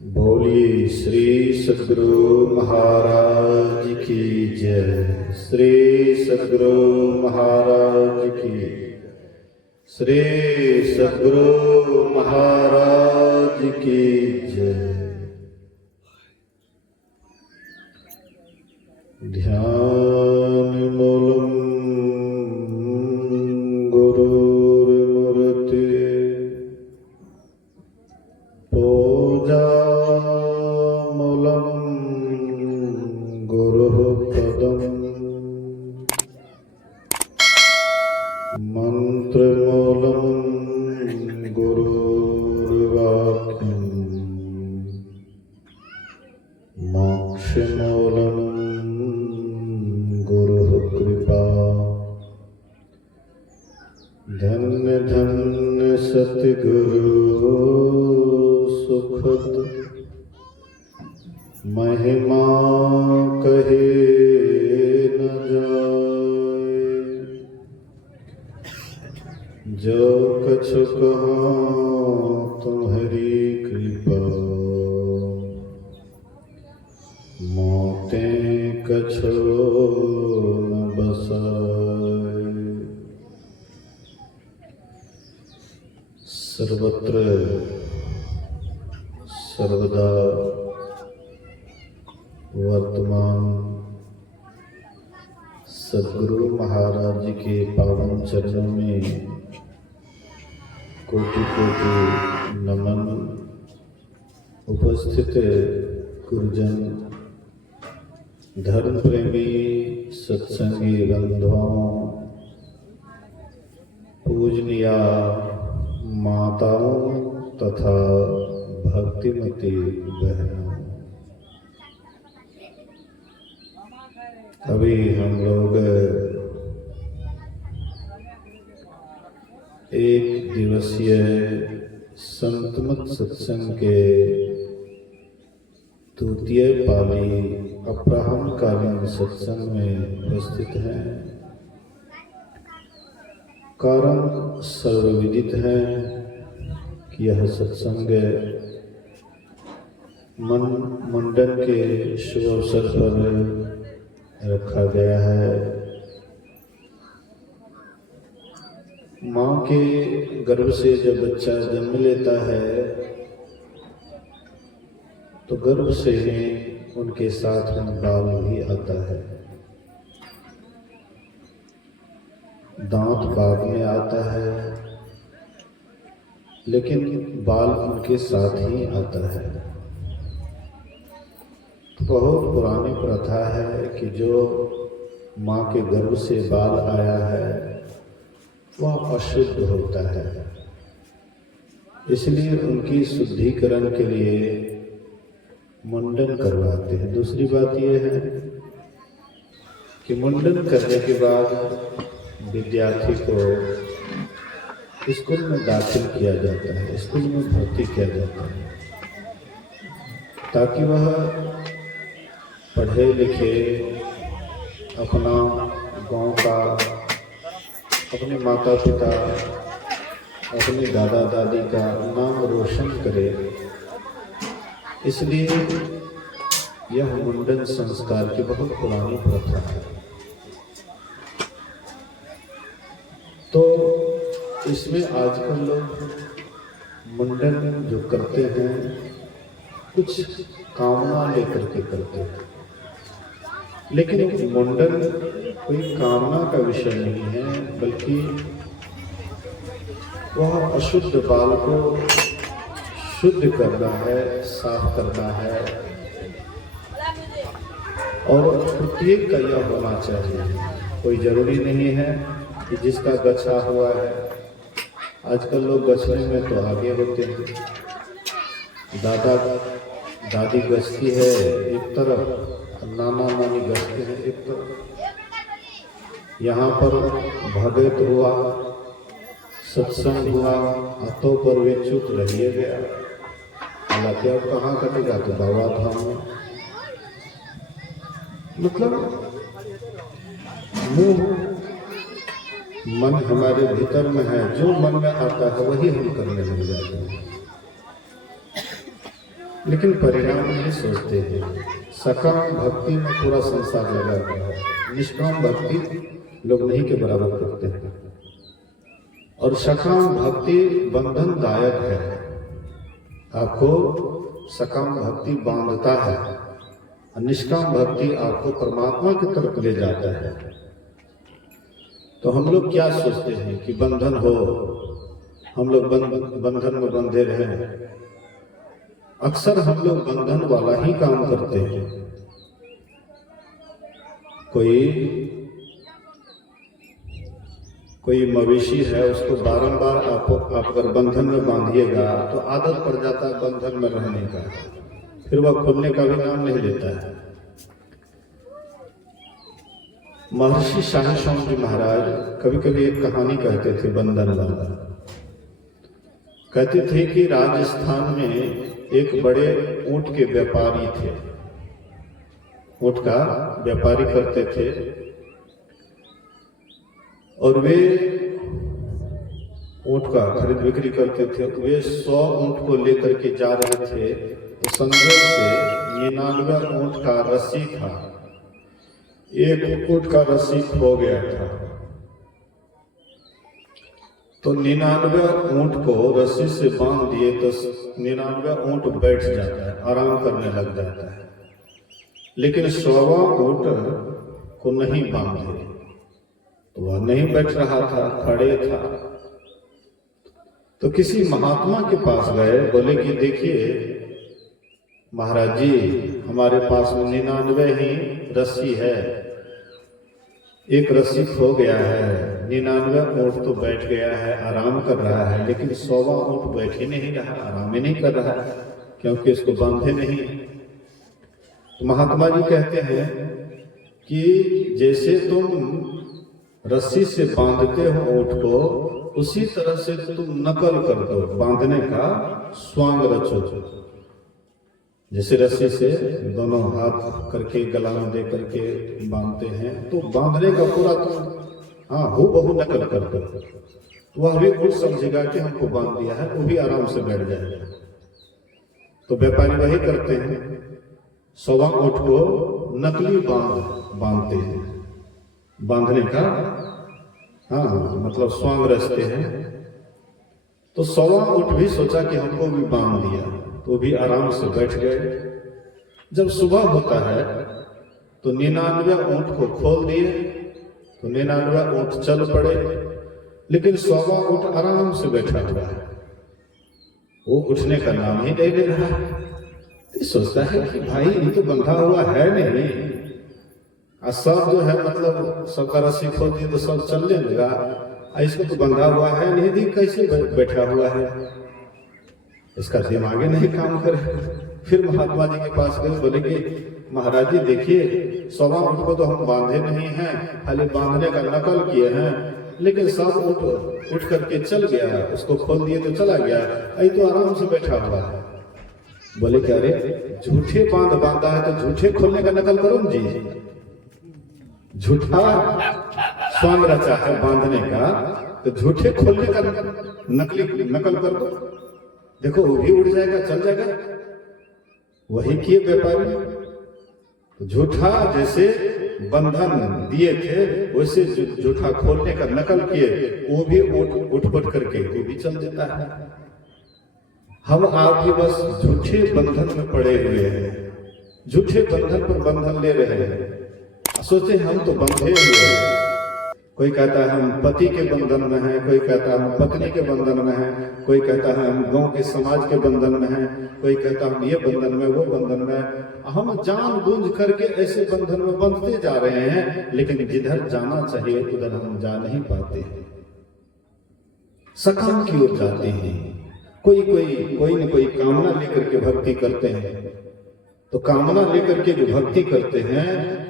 बोलिए श्री सद्गुरु महाराज की जय। श्री सद्गुरु महाराज की। श्री सद्गुरु महाराज की जय। ध्यान मूलम गुरुर्मूर्ति पूजा मूलम गुरुपदम मंत्र मूलम गुरुर्वाक्यम मोक्ष मूलम गुरुः कृपा। धन्य धन्य सतगुरु सुखद महिमा कहे न जाए। जो कछु कहा तुम्हारी कृपा मोते कछु न बसाए। सर्वत्र सर्वदा वर्तमान सद्गुरु महाराज जी के पावन चरणों में कोटि कोटि नमन। उपस्थित गुरुजन, धर्म प्रेमी सत्संगी बंधुओं, पूजनीय माताओं तथा भक्तिमती बहनों, अभी हम लोग एक दिवसीय संतमत सत्संग के द्वितीय पाली अपराह्नकालीन सत्संग में उपस्थित हैं। कारण सर्वविदित है कि यह सत्संग मुंडन के शुभ अवसर पर रखा गया है। माँ के गर्भ से जब बच्चा जन्म लेता है तो गर्भ से ही उनके साथ में बाल भी आता है। दांत बाद में आता है, लेकिन बाल उनके साथ ही आता है। बहुत पुरानी प्रथा है कि जो माँ के गर्भ से बाल आया है वह अशुद्ध होता है, इसलिए उनकी शुद्धिकरण के लिए मुंडन करवाते हैं। दूसरी बात यह है कि मुंडन करने के बाद विद्यार्थी को स्कूल में दाखिल किया जाता है, स्कूल में भर्ती किया जाता है, ताकि वह पढ़े लिखे, अपना गांव का, अपने माता पिता, अपने दादा दादी का नाम रोशन करे। इसलिए यह मुंडन संस्कार की बहुत पुरानी प्रथा है। तो इसमें आजकल लोग मुंडन जो करते हैं कुछ कामना लेकर के करते हैं, लेकिन मुंडन कोई कामना का विषय नहीं है, बल्कि वह अशुद्ध बाल को शुद्ध करना है, साफ करना है। और प्रत्येक का यह होना चाहिए। कोई जरूरी नहीं है कि जिसका गछा हुआ है, आजकल लोग गछने में तो आगे होते हैं। दादा दादी गछती है एक तरफ, नाना नानी गछते हैं एक तरफ। यहाँ पर भगत हुआ, सत्संग हुआ, हाथों पर वे चुप रहिए गया। हालांकि अब कहाँ कटेगा, तो बाबा धाम में। मतलब मुंह मन हमारे भीतर में है, जो मन में आता है वही हम करने लग जाते हैं। लेकिन परिणाम नहीं सोचते हैं। सकाम भक्ति में पूरा संसार लगा हुआ है, निष्काम भक्ति लोग नहीं के बराबर करते हैं। और सकाम भक्ति बंधनदायक है, आपको सकाम भक्ति बांधता है, और निष्काम भक्ति आपको परमात्मा की तरफ ले जाता है। तो हम लोग क्या सोचते हैं कि बंधन हो, हम लोग बंधन में बंधे रहें। अक्सर हम लोग बंधन वाला ही काम करते हैं। कोई मवेशी है, उसको बारंबार आप अगर बंधन में बांधिएगा तो आदत पड़ जाता है बंधन में रहने का, फिर वह खुलने का भी नाम नहीं लेता है। महर्षि शाही स्वामी जी महाराज कभी कभी एक कहानी कहते थे बंधन वाला। कहते थे कि राजस्थान में एक बड़े ऊंट के व्यापारी थे, ऊंट का व्यापारी करते थे, और वे ऊंट का खरीद बिक्री करते थे। वे 100 ऊंट को लेकर के जा रहे थे, तो संजोग से 99 ऊंट का रस्सी था, एक ऊंट का रस्सी खो गया था। तो 99 ऊंट को रस्सी से बांध दिए तो 99 ऊंट बैठ जाता है, आराम करने लग जाता है। लेकिन 100वां ऊंट को नहीं बांधे तो वह नहीं बैठ रहा था, खड़े था। तो किसी महात्मा के पास गए, बोले कि देखिए महाराज जी, हमारे पास में 99 ही रस्सी है, एक रस्सी खो गया है, 99 ऊंट तो बैठ गया है, आराम कर रहा है, लेकिन 100वां ऊंट बैठ ही नहीं रहा, आराम ही नहीं कर रहा है, क्योंकि इसको बांधे नहीं। तो महात्मा जी कहते हैं कि जैसे तुम रस्सी से बांधते हो ऊंट को, उसी तरह से तुम नकल कर दो, बांधने का स्वांग रचो। जैसे रस्सी से दोनों हाथ करके गला में दे करके बांधते हैं, तो बांधने का पूरा तुम हूबहू नकल कर दो, तो वह भी खुद समझेगा कि हमको बांध दिया है, वो भी आराम से बैठ जाएगा। तो व्यापारी वही करते हैं, 100वां ऊंट को नकली बांधते हैं, बांधने का मतलब स्वांग रचते हैं। तो 100वां ऊंट भी सोचा कि हमको भी बांध दिया, तो भी आराम से बैठ गए। जब सुबह होता है तो 99 ऊंट को खोल दिए, तो 99 ऊंट चल पड़े, लेकिन 100वां ऊंट आराम से बैठा हुआ है, वो उठने का नाम ही नहीं ले रहा है। तो सोचता है कि भाई ये तो बंधा हुआ है नहीं, सब जो है मतलब सबका रस्सी खोल दिए तो सब चलने लगा, इसको तो बंधा हुआ है नहीं, दी कैसे बैठा हुआ है, इसका दिमाग नहीं काम करे। फिर महात्मा जी के पास गए, बोले कि महाराज जी देखिए, 100वां ऊंट को तो हम बांधे नहीं हैं, खाली बांधने का नकल किए हैं, लेकिन सब ऊंट उठ करके चल गया, उसको खोल दिए तो चला गया, आई तो आराम से बैठा हुआ है। बोले कि अरे झूठे बांधा है तो झूठे खोलने का नकल करो जी, झूठा स्वांग रचा है बांधने का, तो झूठे खोलने का नकल कर दो, देखो वो भी उड़ जाएगा, चल जाएगा। वही किए व्यापारी, तो झूठा जैसे बंधन दिए थे वैसे झूठा खोलने का नकल किए, वो भी उठ करके वो भी चल देता है। हम आप भी बस झूठे बंधन में पड़े हुए हैं, झूठे बंधन पर बंधन ले रहे हैं, सोचे हम तो बंधे हुए हैं। कोई कहता है हम पति के बंधन में हैं, कोई कहता है हम पत्नी के बंधन में हैं, कोई कहता है हम गांव के समाज के बंधन में हैं, कोई कहता है हम ये बंधन में वो बंधन में। हम जानबूझ करके ऐसे बंधन में बंधते जा रहे हैं, लेकिन जिधर जाना चाहिए उधर हम जा नहीं पाते, सकाम की ओर जाते हैं। कोई न कोई कामना लेकर के भक्ति करते हैं, तो कामना लेकर के जो भक्ति करते हैं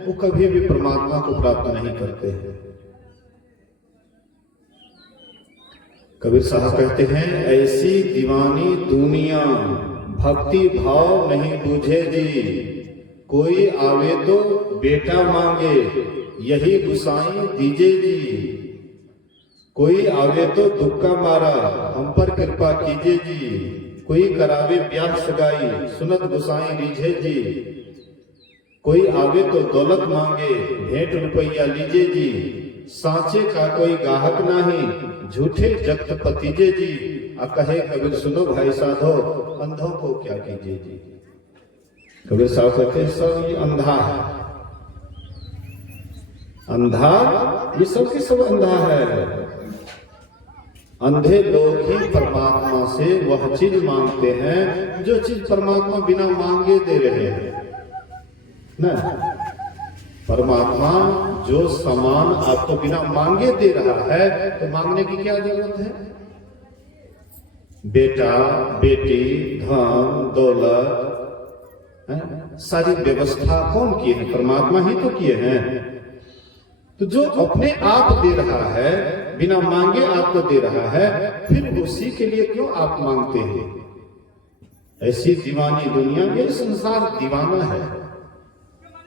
वो कभी भी परमात्मा को प्राप्त नहीं करते हैं। कबीर साहब कहते हैं, ऐसी दीवानी दुनिया भक्ति भाव नहीं बूझे जी, कोई आवे तो बेटा मांगे यही गुसाई दीजे जी, कोई आवे तो दुक्का मारा हम पर कृपा कीजिए जी, कोई करावे ब्याह सगाई, सुनत गुसाई रीझे जी। कोई आवे तो दौलत मांगे, भेंट रुपया लीजे जी। सांचे का कोई गाहक नाही, झूठे जगत पतीजे जी। कहे कबीर सुनो भाई साधो, अंधों को क्या कीजिए जी। कबीर साहब कहते हैं सब ये अंधा है, अंधा, ये सब की सब अंधा है। अंधे लोग ही परमात्मा से वह चीज मांगते हैं जो चीज परमात्मा बिना मांगे दे रहे हैं ना। परमात्मा जो सामान आपको बिना मांगे दे रहा है तो मांगने की क्या जरूरत है। बेटा बेटी धन दौलत सारी व्यवस्था कौन किए हैं? परमात्मा ही तो किए हैं। तो जो अपने आप दे रहा है, बिना मांगे आपको दे रहा है, फिर उसी के लिए क्यों आप मांगते हैं? ऐसी दीवानी दुनिया, ये संसार दीवाना है।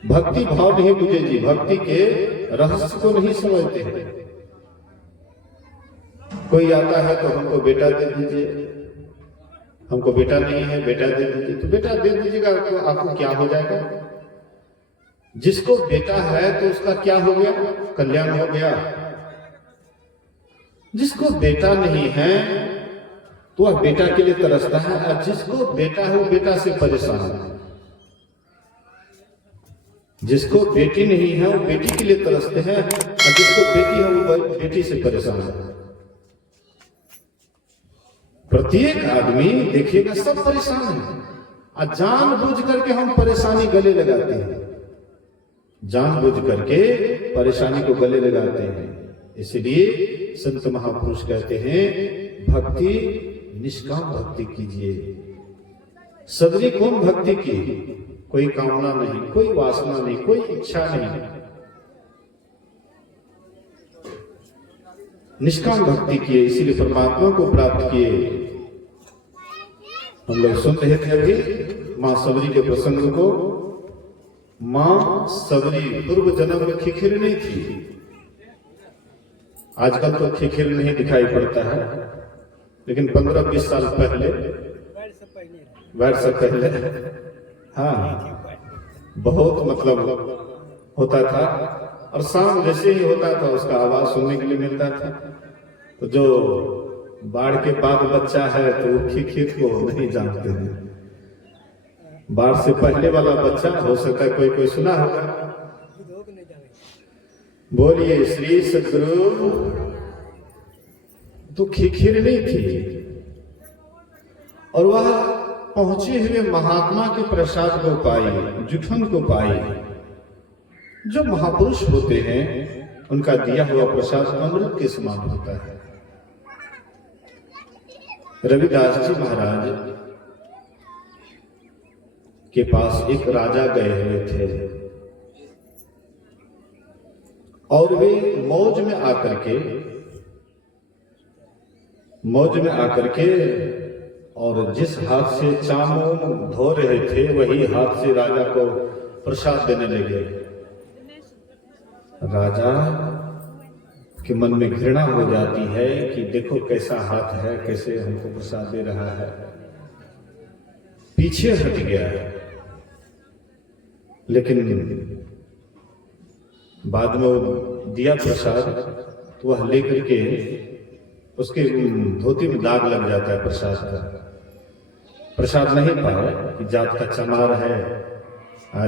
भक्ति भाव नहीं बुझे जी, भक्ति के रहस्य को नहीं समझते हैं। कोई आता है तो हमको बेटा दे दीजिए, हमको बेटा नहीं है बेटा दे दीजिए। तो बेटा दे दीजिएगा तो आपको क्या हो जाएगा? जिसको बेटा है तो उसका क्या हो गया? कल्याण हो गया। जिसको बेटा नहीं है तो वह बेटा के लिए तरसता है, और जिसको बेटा है वो बेटा से परेशान है। जिसको बेटी नहीं है वो बेटी के लिए तरसते हैं, और जिसको बेटी है वो बेटी से परेशान है। प्रत्येक आदमी देखिएगा सब परेशान है, और जानबूझ करके हम परेशानी गले लगाते हैं, जानबूझ करके परेशानी को गले लगाते हैं। इसलिए संत महापुरुष कहते हैं भक्ति निष्काम भक्ति कीजिए। सदरी कौन भक्ति की? कोई कामना नहीं, कोई वासना नहीं, कोई इच्छा नहीं, निष्काम भक्ति किए, इसीलिए परमात्मा को प्राप्त किए। हम लोग सुन रहे थे अभी मां सबरी के प्रसंग को। मां सबरी पूर्व जन्म में खिखिरनी थी। आजकल तो खिखिर नहीं दिखाई पड़ता है, लेकिन 15-20 साल पहले, वैर से पहले हाँ बहुत मतलब होता था। और शाम जैसे ही होता था उसका आवाज सुनने के लिए मिलता था। तो जो बाढ़ के बाद बच्चा है तो वो खिखिर को नहीं जानते हैं। बाढ़ से पहले वाला बच्चा हो सकता है कोई सुना होगा। बोलिए श्री सद्गुरु। तो खिखिरनी थी, और वह पहुंचे हुए महात्मा के प्रसाद को पाई, जुठन को पाई। जो महापुरुष होते हैं उनका दिया हुआ प्रसाद अमृत के समान होता है। रविदास जी महाराज के पास एक राजा गए हुए थे, और वे मौज में आकर के और जिस हाथ से चामून धो रहे थे वही हाथ से राजा को प्रसाद देने लगे। राजा के मन में घृणा हो जाती है कि देखो कैसा हाथ है, कैसे हमको प्रसाद दे रहा है। पीछे हट गया, लेकिन बाद में वो दिया प्रसाद तो वह लेकर के उसके धोती में दाग लग जाता है प्रसाद का। प्रसाद नहीं पाया कि जात का चमार है,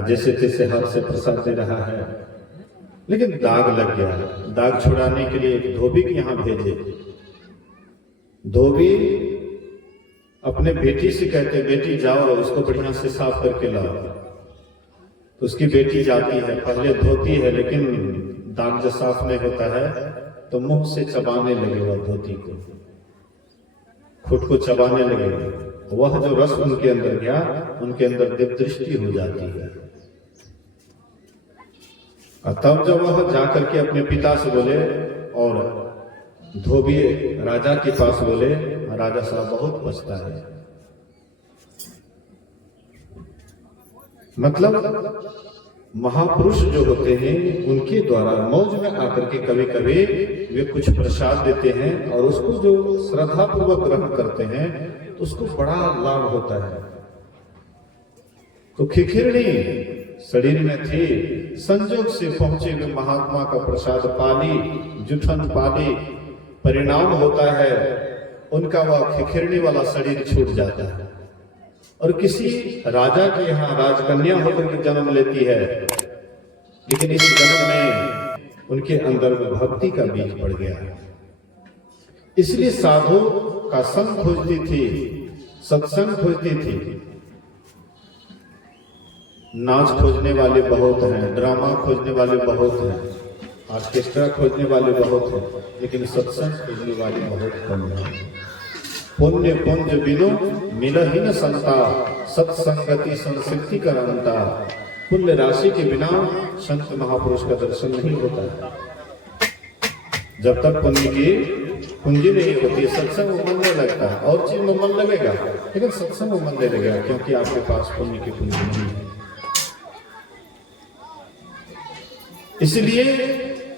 जैसे तैसे हाथ से प्रसाद दे रहा है, लेकिन दाग लग गया। दाग छुड़ाने के लिए एक धोबी के यहाँ भेजे। धोबी अपने बेटी से कहते बेटी जाओ इसको बढ़िया से साफ करके लाओ। तो उसकी बेटी जाती है, पहले धोती है, लेकिन दाग जो साफ नहीं होता है तो मुंह से चबाने लगे वह धोती को, खुद को चबाने लगे। वह जो रस उनके अंदर गया, उनके अंदर दिव्य दृष्टि हो जाती है। और तब जब वह जाकर के अपने पिता से बोले और धोबी राजा के पास बोले, राजा साहब बहुत पछता है। मतलब महापुरुष जो होते हैं उनके द्वारा मौज में आकर के कभी कभी वे कुछ प्रसाद देते हैं, और उसको जो श्रद्धा पूर्वक ग्रहण करते हैं तो उसको बड़ा लाभ होता है। तो खिखिरनी शरीर में थी, संजोग से पहुंचे हुए महात्मा का प्रसाद पाली, जुठन पाली, परिणाम होता है उनका वह खिखिरनी वाला शरीर छूट जाता है और किसी राजा के यहाँ राजकन्या होकर के जन्म लेती है। लेकिन इस जन्म में उनके अंदर में भक्ति का बीज पड़ गया, इसलिए साधु का संग खोजती थी, सत्संग खोजती थी। नाच खोजने वाले बहुत हैं, ड्रामा खोजने वाले बहुत हैं, ऑर्केस्ट्रा खोजने वाले बहुत हैं, लेकिन सत्संग खोजने वाले बहुत कम हैं। पुण्य पुंज बिनु मिलहि न संता, सत्संगति संसिद्धि करंता। पुण्य राशि के बिना संत महापुरुष का दर्शन नहीं होता। जब तक पुण्य की पूंजी नहीं होती, सत्संग में मन नहीं लगता। और चीज में मन लगेगा, लेकिन सत्संग में मन नहीं लगेगा, क्योंकि आपके पास पुण्य की पूंजी नहीं है। इसलिए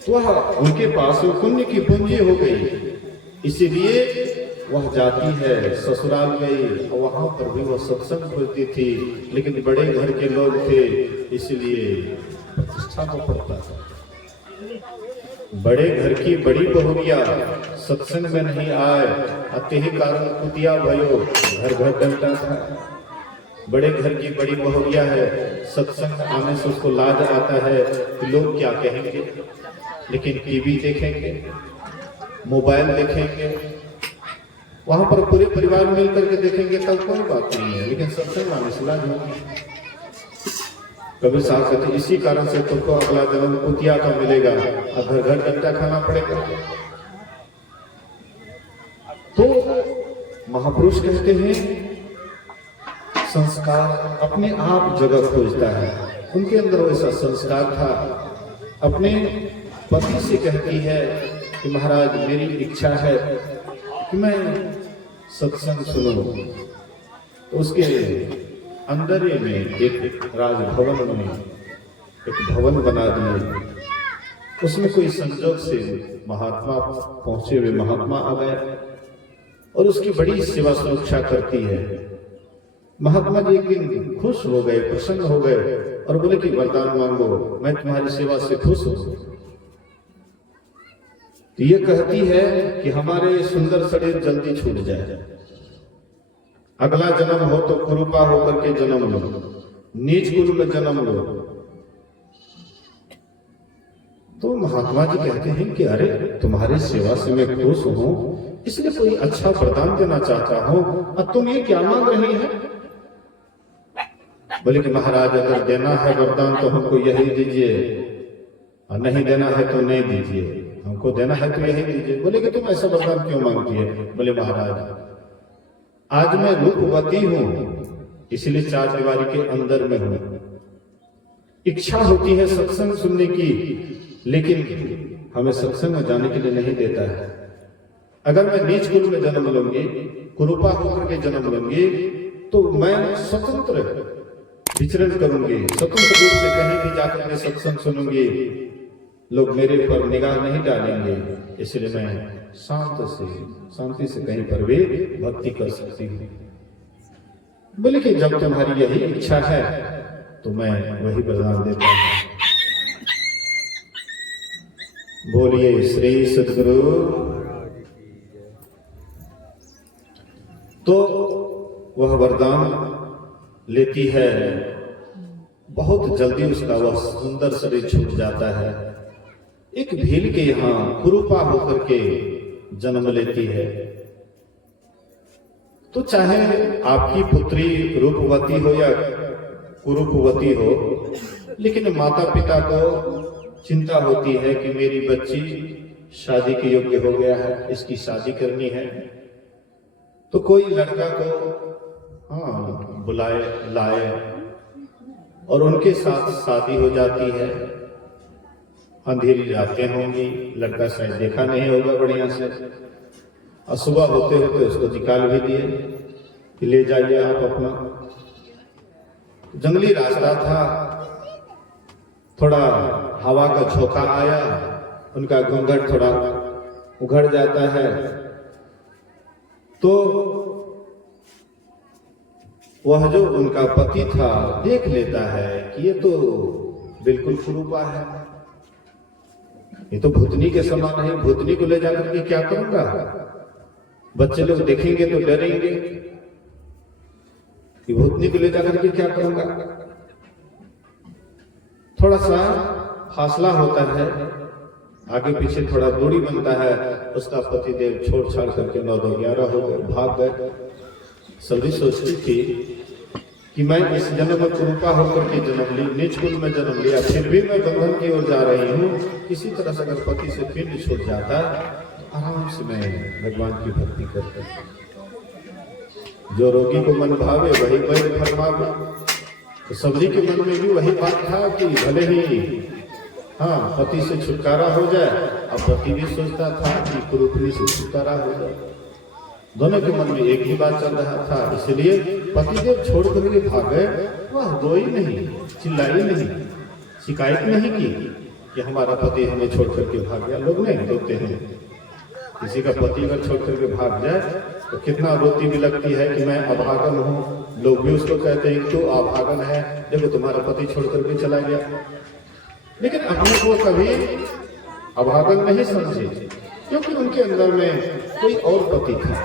वह उनके पास पुण्य की पूंजी हो गई, इसीलिए वह जाती है, ससुराल गई और वहां पर भी वह सत्संग खोजती थी। लेकिन बड़े घर के लोग थे, इसलिए प्रतिष्ठा को पड़ता था। बड़े घर की बड़ी बहुरिया सत्संग में नहीं आए, अतः कारण कुतिया भयो, घर घर डंटा था। बड़े घर की बड़ी बहुरिया है, सत्संग आने से उसको लाज आता है कि लोग क्या कहेंगे। लेकिन टीवी देखेंगे, मोबाइल देखेंगे, वहां पर पूरे परिवार मिलकर के देखेंगे, तब कोई बात नहीं है। लेकिन सत्संग आने से लाज होगी। कभी साथ कहते इसी कारण से तुमको अगला जन्म कुतिया का मिलेगा और घर घर डंडा खाना पड़ेगा। तो महापुरुष कहते हैं संस्कार अपने आप जगह खोजता है। उनके अंदर वैसा संस्कार था। अपने पति से कहती है कि महाराज मेरी इच्छा है कि मैं सत्संग सुनूं। तो उसके अंदर में एक राजभवन में एक भवन बना दिए। उसमें कोई संजोग से महात्मा पहुंचे हुए महात्मा आ गए और उसकी बड़ी सेवा सुरक्षा करती है। महात्मा जी एक दिन खुश हो गए, प्रसन्न हो गए और बोले कि वरदान मांगो, मैं तुम्हारी सेवा से खुश हूं। तो ये कहती है कि हमारे सुंदर शरीर जल्दी छूट जाए, अगला जन्म हो तो कुरूपा होकर के जन्म लो, नीच कुल में जन्म लो। तो महात्मा जी कहते हैं कि अरे तुम्हारी सेवा से मैं खुश हूं, इसलिए कोई अच्छा वरदान देना चाहता हूं, और तुम ये क्या मांग रही है? बोले कि महाराज अगर देना है वरदान तो हमको यही दीजिए, और नहीं देना है तो नहीं दीजिए। हमको देना है तो यही दीजिए। बोले कि तुम ऐसा वरदान क्यों मांगती है? बोले महाराज आज मैं रूपवती हूं, इसलिए चार दीवारी के अंदर में हूं। इच्छा होती है सत्संग सुनने की, लेकिन हमें सत्संग में जाने के लिए नहीं देता है। अगर मैं नीच कुल में जन्म लूंगी, कुरूपा होकर के जन्म लूंगी, तो मैं स्वतंत्र विचरण करूंगी, स्वतंत्र रूप से कहीं भी जाकर के सत्संग सुनूंगी, लोग मेरे पर निगाह नहीं डालेंगे। इसलिए मैं शांति से कहीं पर भी भक्ति कर सकती हूँ। बोले कि जब तुम्हारी यही इच्छा है तो मैं वही वरदान देता हूँ। बोलिए श्री सद्गुरु। तो वह वरदान लेती है, बहुत जल्दी उसका वह सुंदर शरीर छूट जाता है। एक भील के यहाँ कुरूपा होकर के जन्म लेती है। तो चाहे आपकी पुत्री रूपवती हो या कुरूपवती हो, लेकिन माता पिता को चिंता होती है कि मेरी बच्ची शादी के योग्य हो गया है, इसकी शादी करनी है। तो कोई लड़का को बुलाए लाए और उनके साथ शादी हो जाती है। अंधेरी रातें होंगी, लड़का शायद देखा नहीं होगा बढ़िया से, और सुबह होते होते उसको निकाल भी दिए कि ले जाइए आप अपना। जंगली रास्ता था, थोड़ा हवा का झोंका आया, उनका घूंघट थोड़ा उघड़ जाता है। तो वह जो उनका पति था देख लेता है कि ये तो बिल्कुल कुरूपा है, ये तो भूतनी के समान है, भूतनी को ले जाकर के क्या करूंगा, बच्चे लोग देखेंगे तो डरेंगे कि भूतनी को ले जाकर के क्या करूंगा। थोड़ा सा फासला होता है, आगे पीछे थोड़ा दूरी बनता है, उसका पतिदेव छोड़ छाड़ करके 9-11 हो गए, भाग गए। सभी सोचती थी कि मैं इस जन्म में कुरूपा होकर के जन्म ली, नीच कुल में जन्म लिया, फिर भी मैं बंधन की ओर जा रही हूँ। किसी तरह से अगर पति से फिर भी छूट जाता तो आराम से मैं भगवान की भक्ति करता। जो रोगी को मन भावे वही वैद्य फरमावे। तो सबरी के मन में भी वही बात था कि भले ही हाँ पति से छुटकारा हो जाए, अब पति भी सोचता था कि कुरूपनी से छुटकारा हो जाए। दोनों के मन में एक ही बात चल रहा था, इसलिए पतिदेव छोड़ करके भाग गए। वह रोई नहीं, चिल्लाई नहीं, शिकायत नहीं की कि हमारा पति हमें छोड़ करके भाग गया। लोग नहीं रोते हैं, किसी का पति अगर छोड़ करके भाग जाए तो कितना रोती भी लगती है कि मैं अभागन हूँ। लोग भी उसको कहते हैं कि तू अभागन है, देखो तुम्हारा पति छोड़ करके चला गया। लेकिन अपने को कभी अभागन नहीं समझे, क्योंकि उनके अंदर में कोई और पति था।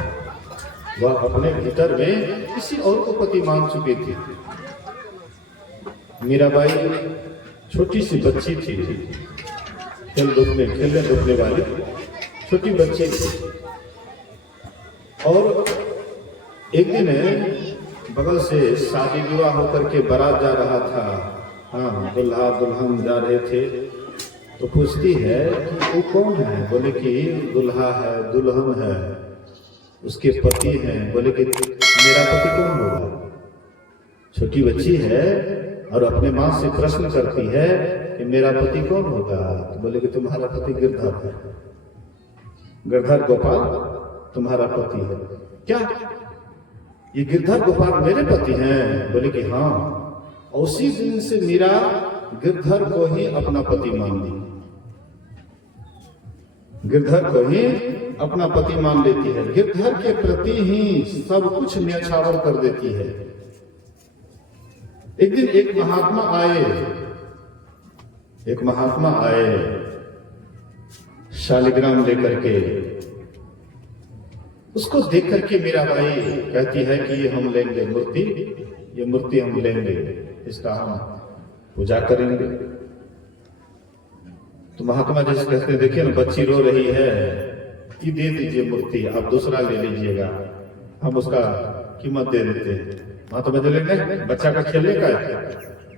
वह अपने भीतर में किसी और को पति मान चुकी थी। मीराबाई छोटी सी बच्ची थी, खेलने धूपने वाली छोटी बच्ची थी। और एक दिन बगल से शादी विवाह होकर के बारात जा रहा था। हाँ, दुल्हा दुल्हन जा रहे थे। तो पूछती है कि वो कौन है? बोले कि दुल्हा है, दुल्हन है, उसके पति हैं। बोले कि मेरा पति कौन होगा? छोटी बच्ची है और अपने माँ से प्रश्न करती है कि मेरा पति कौन होगा? तो बोले कि तुम्हारा पति गिरधर है, गिरधर गोपाल तुम्हारा पति है। क्या ये गिरधर गोपाल मेरे पति हैं? बोले कि हाँ। उसी दिन से मीरा गिरधर को ही अपना पति मान ली, गिरधर को ही अपना पति मान लेती है। गिरधर के प्रति ही सब कुछ न्यौछावर कर देती है। एक दिन एक महात्मा आए शालिग्राम लेकर के। उसको देख करके मीराबाई कहती है कि ये हम लेंगे मूर्ति, ये मूर्ति हम लेंगे, इसका हम पूजा करेंगे। तो महात्मा जैसे कहते हैं, देखिए ना बच्ची रो रही है, ये दे दीजिए मूर्ति, आप दूसरा ले लीजिएगा, हम उसका कीमत दे देते हैं। महात्मा जो लेंगे बच्चा का खेलने का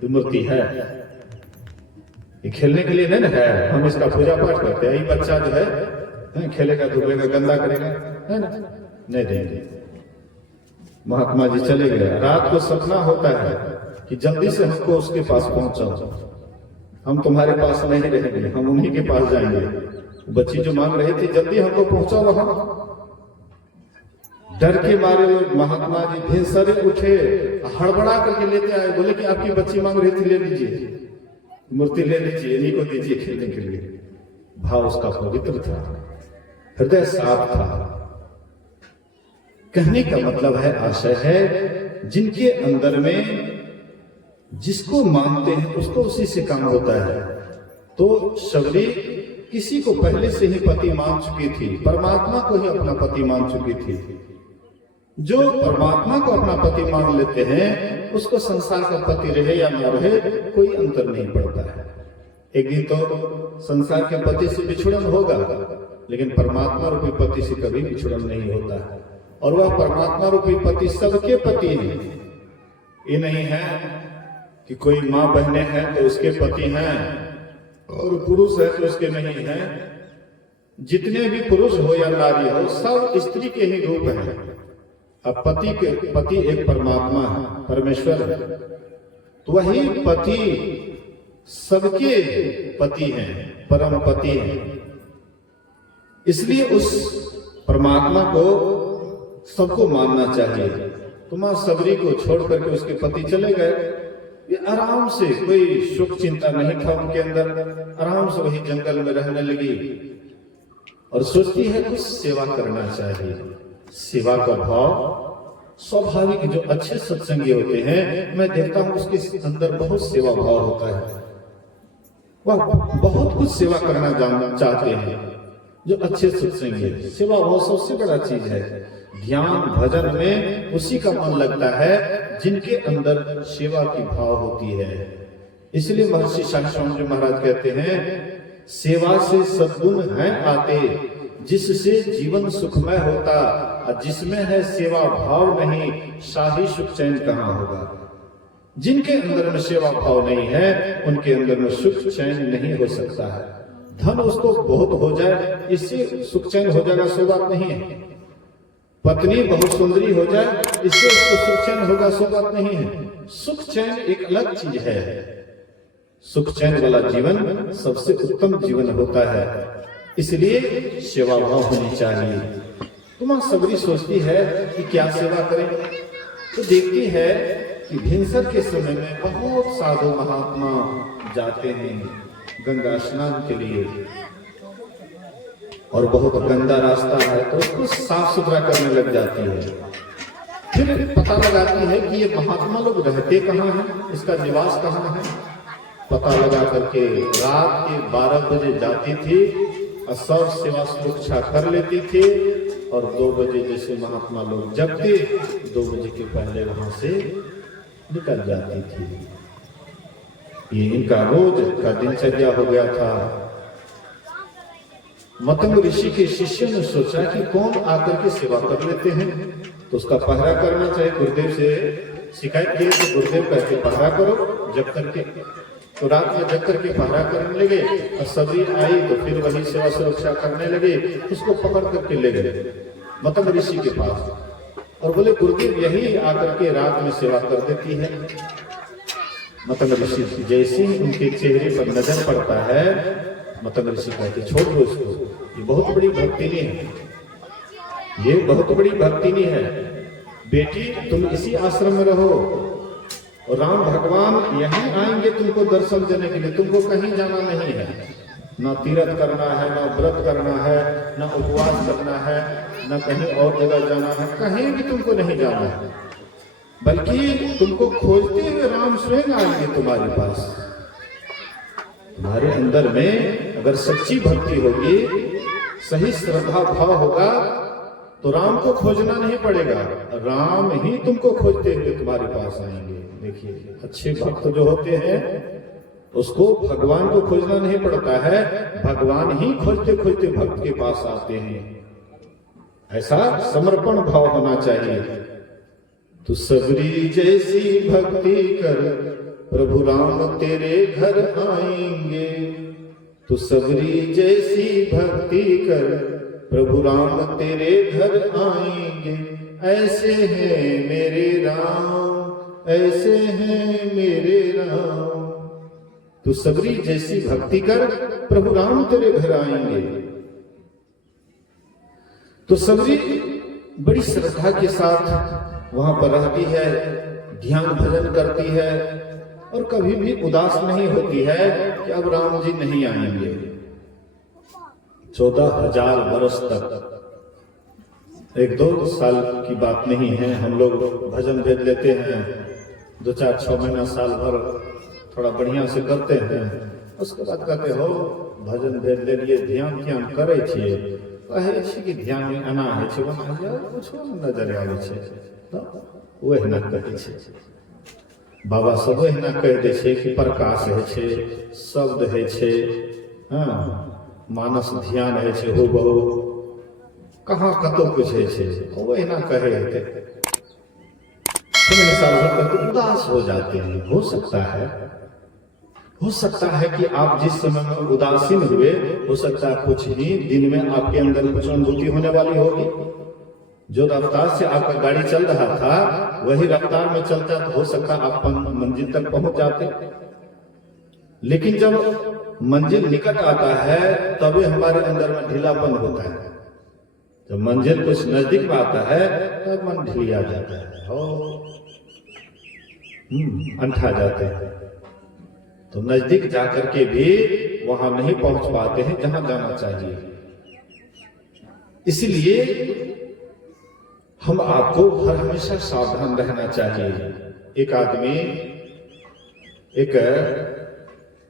जो मूर्ति है, ये खेलने के लिए नहीं ना है, हम इसका पूजा पाठ करते हैं। ये बच्चा जो है खेलेगा धूलेगा गंदा करेगा, है ना, नहीं देंगे। महात्मा जी चले गए। रात को सपना होता है कि जल्दी से हमको उसके पास पहुंचाओ, हम तुम्हारे पास नहीं रहेंगे, हम उन्हीं के पास जाएंगे। बच्ची जो मांग रही थी जल्दी हमको पहुंचाओ वहां। डर के मारे महात्मा जी भिनसरे उठे, हड़बड़ा करके लेते आए। बोले कि आपकी बच्ची मांग रही थी, ले लीजिए मूर्ति, ले लीजिए, इन्हीं को दीजिए खेलने के लिए। भाव उसका पवित्र था, हृदय साफ था। कहने का मतलब है, आशय है, जिनके अंदर में जिसको मानते हैं उसको उसी से काम होता है। तो शबरी किसी को पहले से ही पति मान चुकी थी, परमात्मा को ही अपना पति मान चुकी थी। जो परमात्मा को अपना पति मान लेते हैं उसको संसार का पति रहे या न रहे कोई अंतर नहीं पड़ता है। एक दिन तो संसार के पति से विछुड़न होगा, लेकिन परमात्मा रूपी पति से कभी विछुड़न नहीं होता है। और वह परमात्मा रूपी पति सबके पति हैं। ये नहीं है कि कोई माँ बहने हैं तो उसके पति हैं और पुरुष है तो उसके नहीं है। जितने भी पुरुष हो या नारी हो, सब स्त्री के ही रूप हैं। अब पति एक परमात्मा है, परमेश्वर है, तो वही पति सबके पति हैं, परम पति हैं। इसलिए उस परमात्मा को सबको मानना चाहिए। तो मां सबरी को छोड़ करके उसके पति चले गए। ये आराम से, कोई सुख चिंता नहीं था उनके अंदर, आराम से वही जंगल में रहने लगी और सोचती है कुछ सेवा करना चाहिए। सेवा का भाव स्वाभाविक जो अच्छे सत्संगी होते हैं, मैं देखता हूं उसके अंदर बहुत सेवा भाव होता है, वह बहुत कुछ सेवा करना जानना चाहते हैं। जो अच्छे सत्संगी है, सेवा भाव सबसे बड़ा चीज है। ध्यान भजन में उसी का मन लगता है जिनके अंदर सेवा की भाव होती है। इसलिए महर्षि शास्त्राम जी महाराज कहते हैं, सेवा से सद्गुण हैं आते, जिससे जीवन सुखमय होता, और जिसमें है सेवा भाव नहीं, शाही सुख चैन कहाँ होगा। जिनके अंदर में सेवा भाव नहीं है, उनके अंदर में सुख चैन नहीं हो सकता है। धन उसको बहुत हो जाए, इससे सुख चैन हो जाएगा, सो बात नहीं है। पत्नी बहुत सुंदरी हो जाए, इससे उसको सुख चैन होगा, सो बात नहीं है। सुख चैन एक अलग चीज है। सुख चैन वाला जीवन सबसे उत्तम जीवन होता है। इसलिए सेवा भाव होनी चाहिए। तुम सबरी सोचती है कि क्या सेवा करें, तो देखती है कि भिनसर के समय में बहुत साधु महात्मा जाते हैं गंगा स्नान के लिए, और बहुत गंदा रास्ता है तो उसको साफ सुथरा करने लग जाती है। फिर पता लगाती है कि ये महात्मा लोग रहते कहाँ हैं, इसका निवास कहाँ है। पता लगा करके रात के 12 बजे जाती थी और सब सेवा सुरक्षा कर लेती थी, और 2 बजे जैसे महात्मा लोग जगते, 2 बजे के पहले वहां से निकल जाती थी। ये इनका रोज का दिनचर्या हो गया था। मतंग ऋषि के शिष्य ने सोचा कि कौन आकर के सेवा कर लेते हैं, तो उसका पहरा करना चाहिए। गुरुदेव से शिकायत की तो गुरुदेव कहते पहरा करो जब करके, तो रात में जग करके पहरा करने लगे, और सबरी आई तो फिर वही सेवा सुरक्षा करने लगे। उसको पकड़ करके ले गए मतंग ऋषि के पास, और बोले गुरुदेव यही आकर के रात में सेवा कर देती है। मतंग ऋषि जैसे ही उनके चेहरे पर नजर पड़ता है, मतंग ऋषि कहते छोड़ दो इसको, ये बहुत बड़ी भक्तिनी है, ये बहुत बड़ी भक्तिनी है। बेटी तुम इसी आश्रम में रहो, और राम भगवान यहीं आएंगे तुमको दर्शन देने के लिए, तुमको कहीं जाना नहीं है। ना तीर्थ करना है, ना व्रत करना है, ना उपवास करना है, ना कहीं और जगह जाना है, कहीं भी तुमको नहीं जाना है। बल्कि तुमको खोजते हुए राम स्वयं आएंगे तुम्हारे पास। तुम्हारे अंदर में अगर सच्ची भक्ति होगी, सही श्रद्धा भाव होगा, तो राम को खोजना नहीं पड़ेगा, राम ही तुमको खोजते हुए तुम्हारे पास आएंगे। देखिए अच्छे भक्त जो होते हैं उसको भगवान को खोजना नहीं पड़ता है, भगवान ही खोजते खोजते भक्त के पास आते हैं। ऐसा समर्पण भाव होना चाहिए। तू सबरी जैसी भक्ति कर, प्रभु राम तेरे घर आएंगे। तू सबरी जैसी भक्ति कर, प्रभु राम तेरे घर आएंगे। ऐसे हैं मेरे राम, ऐसे हैं मेरे राम। तू सबरी जैसी भक्ति कर, प्रभु राम तेरे घर आएंगे। तो सबरी बड़ी श्रद्धा के साथ वहां पर रहती है, ध्यान भजन करती है, और कभी भी उदास नहीं होती है कि अब राम जी नहीं आएंगे। 14,000 वर्ष तक, 1-2 साल की बात नहीं है। हम लोग भजन भेज लेते हैं, 2-4-6 महीना साल भर थोड़ा बढ़िया से करते हैं, उसके बाद कहते हो भजन भेज ले लिए, ध्यान क्या करे छिए, कहे छी कि ध्यान में आना है छै, वहां जाओ कुछो नजर आवे छै, तो वही ना कहै छै। बाबा सब वही ना कह दे छै कि प्रकाश है छै, शब्द है छै, हाँ मानस ध्यान है छै, हो बहु कहाँ कतो कुछ है छै, वही ना कहे हेते। साल भर तक उदास हो जाते हैं। हो सकता है कि आप जिस समय में उदासीन हुए, हो सकता है कुछ ही दिन में आपके अंदर कुछ अनुभूति होने वाली होगी। जो रफ्तार से आपका गाड़ी चल रहा था, वही रफ्तार में चलता तो हो सकता आप मंजिल तक पहुंच जाते। लेकिन जब मंजिल निकट आता है, तभी हमारे अंदर में ढीलापन होता है। जब मंजिल कुछ नजदीक में आता है, तब मन ढीला जाता है, अंठा जाते हैं। तो नजदीक जाकर के भी वहां नहीं पहुंच पाते हैं जहां जाना चाहिए। इसलिए हम आपको हर हमेशा सावधान रहना चाहिए। एक आदमी एक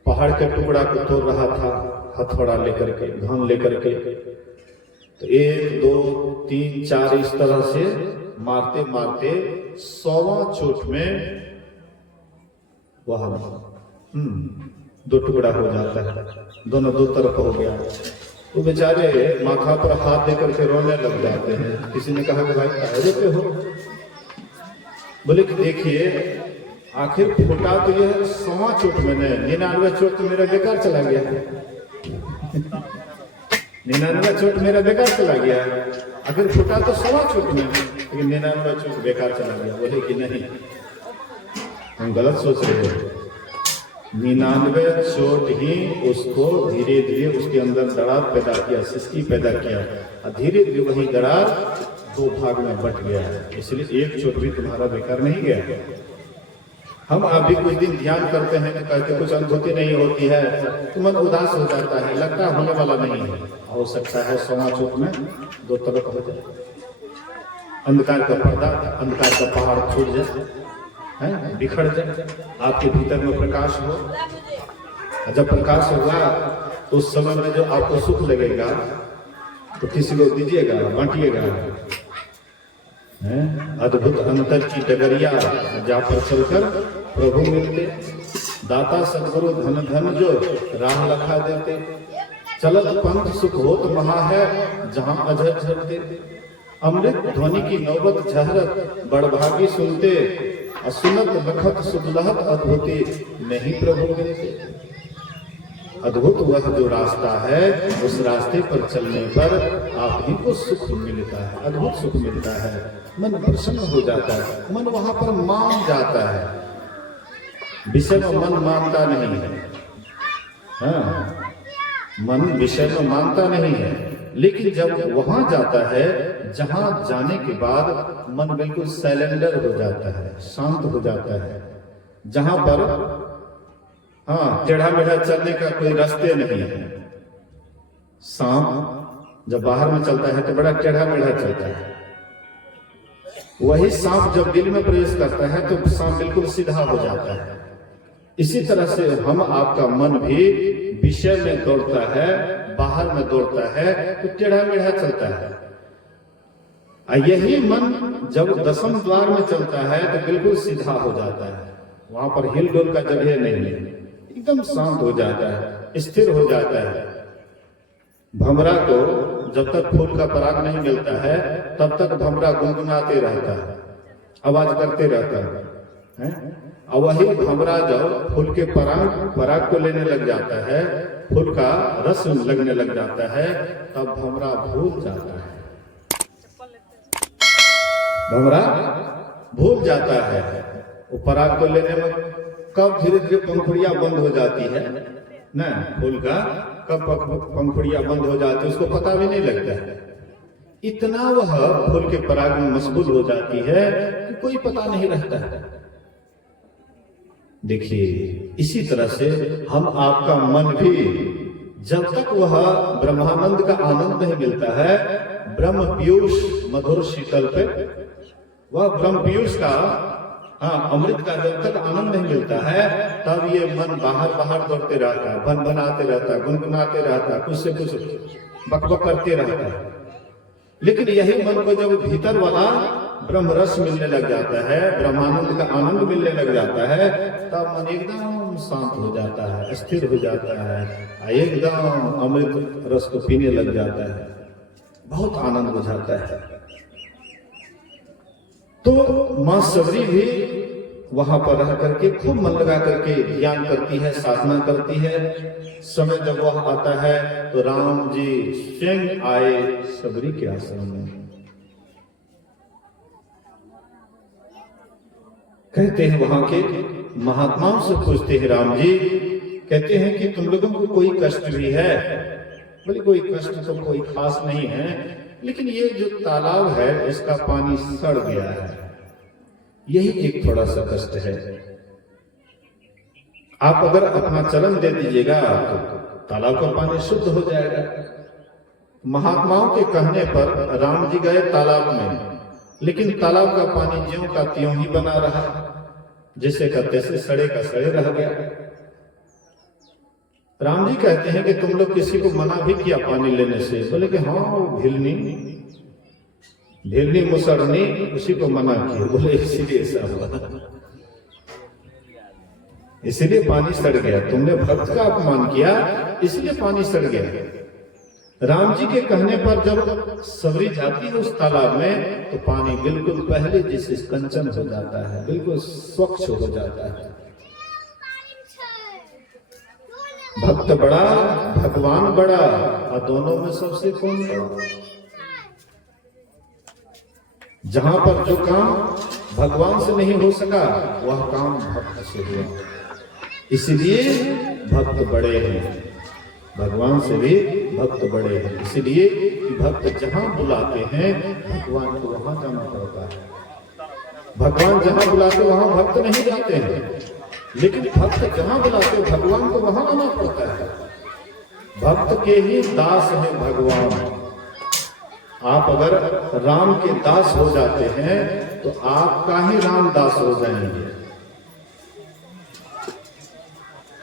पहाड़ के टुकड़ा को तोड़ रहा था, हथौड़ा लेकर के, धान लेकर के। तो 1 2 3 4 इस तरह से मारते मारते 100वां चोट में वह 2 टुकड़ा हो जाता है, दोनों 2 तरफ हो गया। तो बेचारे माथा पर हाथ देकर के रोने लग जाते हैं। किसी ने कहा कि भाई काहे पे हो? बोले कि देखिए आखिर फूटा तो यह 100वां चोट में नहीं, 99 चोट तो मेरा बेकार चला गया। 99 चोट मेरा बेकार चला गया। अगर फूटा तो 100वां चोट में, लेकिन 99 चोट बेकार चला गया। बोले कि नहीं, हम गलत सोच रहे हो। 99 चोट ही उसको धीरे धीरे उसके अंदर दरार पैदा किया, सिसकी पैदा किया, और धीरे धीरे वही दरार 2 भाग में बट गया है। इसलिए 1 चोट भी तुम्हारा बेकार नहीं गया। हम आप भी कुछ दिन ध्यान करते हैं कि कहते कुछ अनुभूति नहीं होती है तो मन उदास हो जाता है, लगता होने वाला नहीं है। हो सकता है 100वां चोट में 2 तरफ हो जाए, अंधकार का पर्दा, अंधकार का पहाड़ छूट जाए, बिखर जाए, आपके भीतर में प्रकाश हो। जब प्रकाश होगा तो उस समय में जो आपको सुख लगेगा तो किसी को दीजिएगा, बांटिएगा। अद्भुत अंतर की डगरिया जा पर चलकर प्रभु मिलते, दाता सदगुरु धन धन जो राह लखा देते। चलत पंथ सुख होत महा है जहां अजर झरते। अमृत ध्वनि की नौबत झहरत बड़भागी सुनते, असुनत लखत सुदलहत अद्भुति नहीं प्रभु मिलते। अद्भुत वह जो रास्ता है, उस रास्ते पर चलने पर आप ही को सुख मिलता है, अद्भुत सुख मिलता है। मन प्रसन्न हो जाता है, मन वहां पर मान जाता है। विषय में मन मानता नहीं है, हाँ, मन विषय में मानता नहीं है। लेकिन जब वहां जाता है जहां जाने के बाद मन बिल्कुल सैलेंडर हो जाता है, शांत हो जाता है, जहां पर हाँ टेढ़ा मेढ़ा चलने का कोई रास्ते नहीं है। सांप जब बाहर में चलता है तो बड़ा टेढ़ा मेढ़ा चलता है, वही सांप जब दिल में प्रवेश करता है तो सांप बिल्कुल सीधा हो जाता है। इसी तरह से हम आपका मन भी विषय में दौड़ता है, बाहर में दौड़ता है तो टेढ़ा मेढ़ा चलता है। यही मन जब 10वें द्वार में चलता है तो बिल्कुल सीधा हो जाता है, वहां पर हिल डुल का जगह नहीं है, एकदम शांत हो जाता है, स्थिर हो जाता है। भंवरा को जब तक फूल का पराग नहीं मिलता है तब तक भंवरा गुनगुनाते रहता है, आवाज करते रहता है। और वही भंवरा जब फूल के पराग को लेने लग जाता है, फूल का रस लगने लग जाता है, तब भंवरा भूल जाता है, भंवरा भूल जाता है। वो पराग को लेने में कब धीरे धीरे पंखुड़ियां बंद हो जाती है ना, फूल का कब पंखुड़ियां बंद हो जाती है उसको पता भी नहीं लगता है। इतना वह फूल के पराग में मशगूल हो जाती है कि कोई पता नहीं रहता है। देखिए इसी तरह से हम आपका मन भी जब तक वह ब्रह्मानंद का आनंद नहीं मिलता है, ब्रह्म पीयूष मधुर शीतल पे, वह ब्रह्म पीयूष का अमृत का जब तक आनंद नहीं मिलता है तब ये मन बाहर बाहर दौड़ते रहता है, भन भनाते रहता है, गुनगुनाते रहता है, कुछ से कुछ बकबक करते रहता है। लेकिन यही मन को जब भीतर वाला ब्रह्म रस मिलने लग जाता है, ब्रह्मानंद का आनंद मिलने लग जाता है, तब मन एकदम शांत हो जाता है, स्थिर हो जाता है, एकदम अमृत रस को पीने लग जाता है, बहुत आनंद हो जाता है। तो मां सबरी भी वहां पर रह करके खूब मन लगा करके ध्यान करती है, साधना करती है। समय जब वह आता है तो राम जी स्वयं आए सबरी के आश्रम में। कहते हैं वहां के महात्माओं से पूछते हैं राम जी, कहते हैं कि तुम लोगों को कोई कष्ट भी है? बोले कोई कष्ट तो कोई खास नहीं है, लेकिन ये जो तालाब है इसका पानी सड़ गया है, यही एक थोड़ा सा कष्ट है। आप अगर अपना चलन दे दीजिएगा तो तालाब का पानी शुद्ध हो जाएगा। महात्माओं के कहने पर राम जी गए तालाब में, लेकिन तालाब का पानी ज्यों का त्यों ही बना रहा, जैसे का तैसे सड़े का सड़े रह गया। राम जी कहते हैं कि तुम लोग किसी को मना भी किया पानी लेने से? बोले कि हाँ, वो ढिलनी मुसरनी उसी को मना किया। बोले इसीलिए ऐसा हुआ, इसीलिए पानी सड़ गया। तुमने भक्त का अपमान किया इसलिए पानी सड़ गया। राम जी के कहने पर जब सबरी जाती है उस तालाब में तो पानी बिल्कुल पहले जैसे कंचन हो जाता है, बिल्कुल स्वच्छ हो जाता है। भक्त बड़ा भगवान बड़ा, और दोनों में सबसे कौन बड़ा? जहां पर जो काम भगवान से नहीं हो सका वह काम भक्त से हुआ। इसलिए भक्त बड़े हैं, भगवान से भी भक्त बड़े हैं। इसलिए कि भक्त जहां बुलाते हैं भगवान को वहां जाना पड़ता है। भगवान जहां बुलाते वहां भक्त नहीं जाते हैं, लेकिन भक्त जहां बुलाते भगवान को वहां आना पड़ता है। भक्त के ही दास है भगवान। आप अगर राम के दास हो जाते हैं तो आपका ही राम दास हो जाएंगे।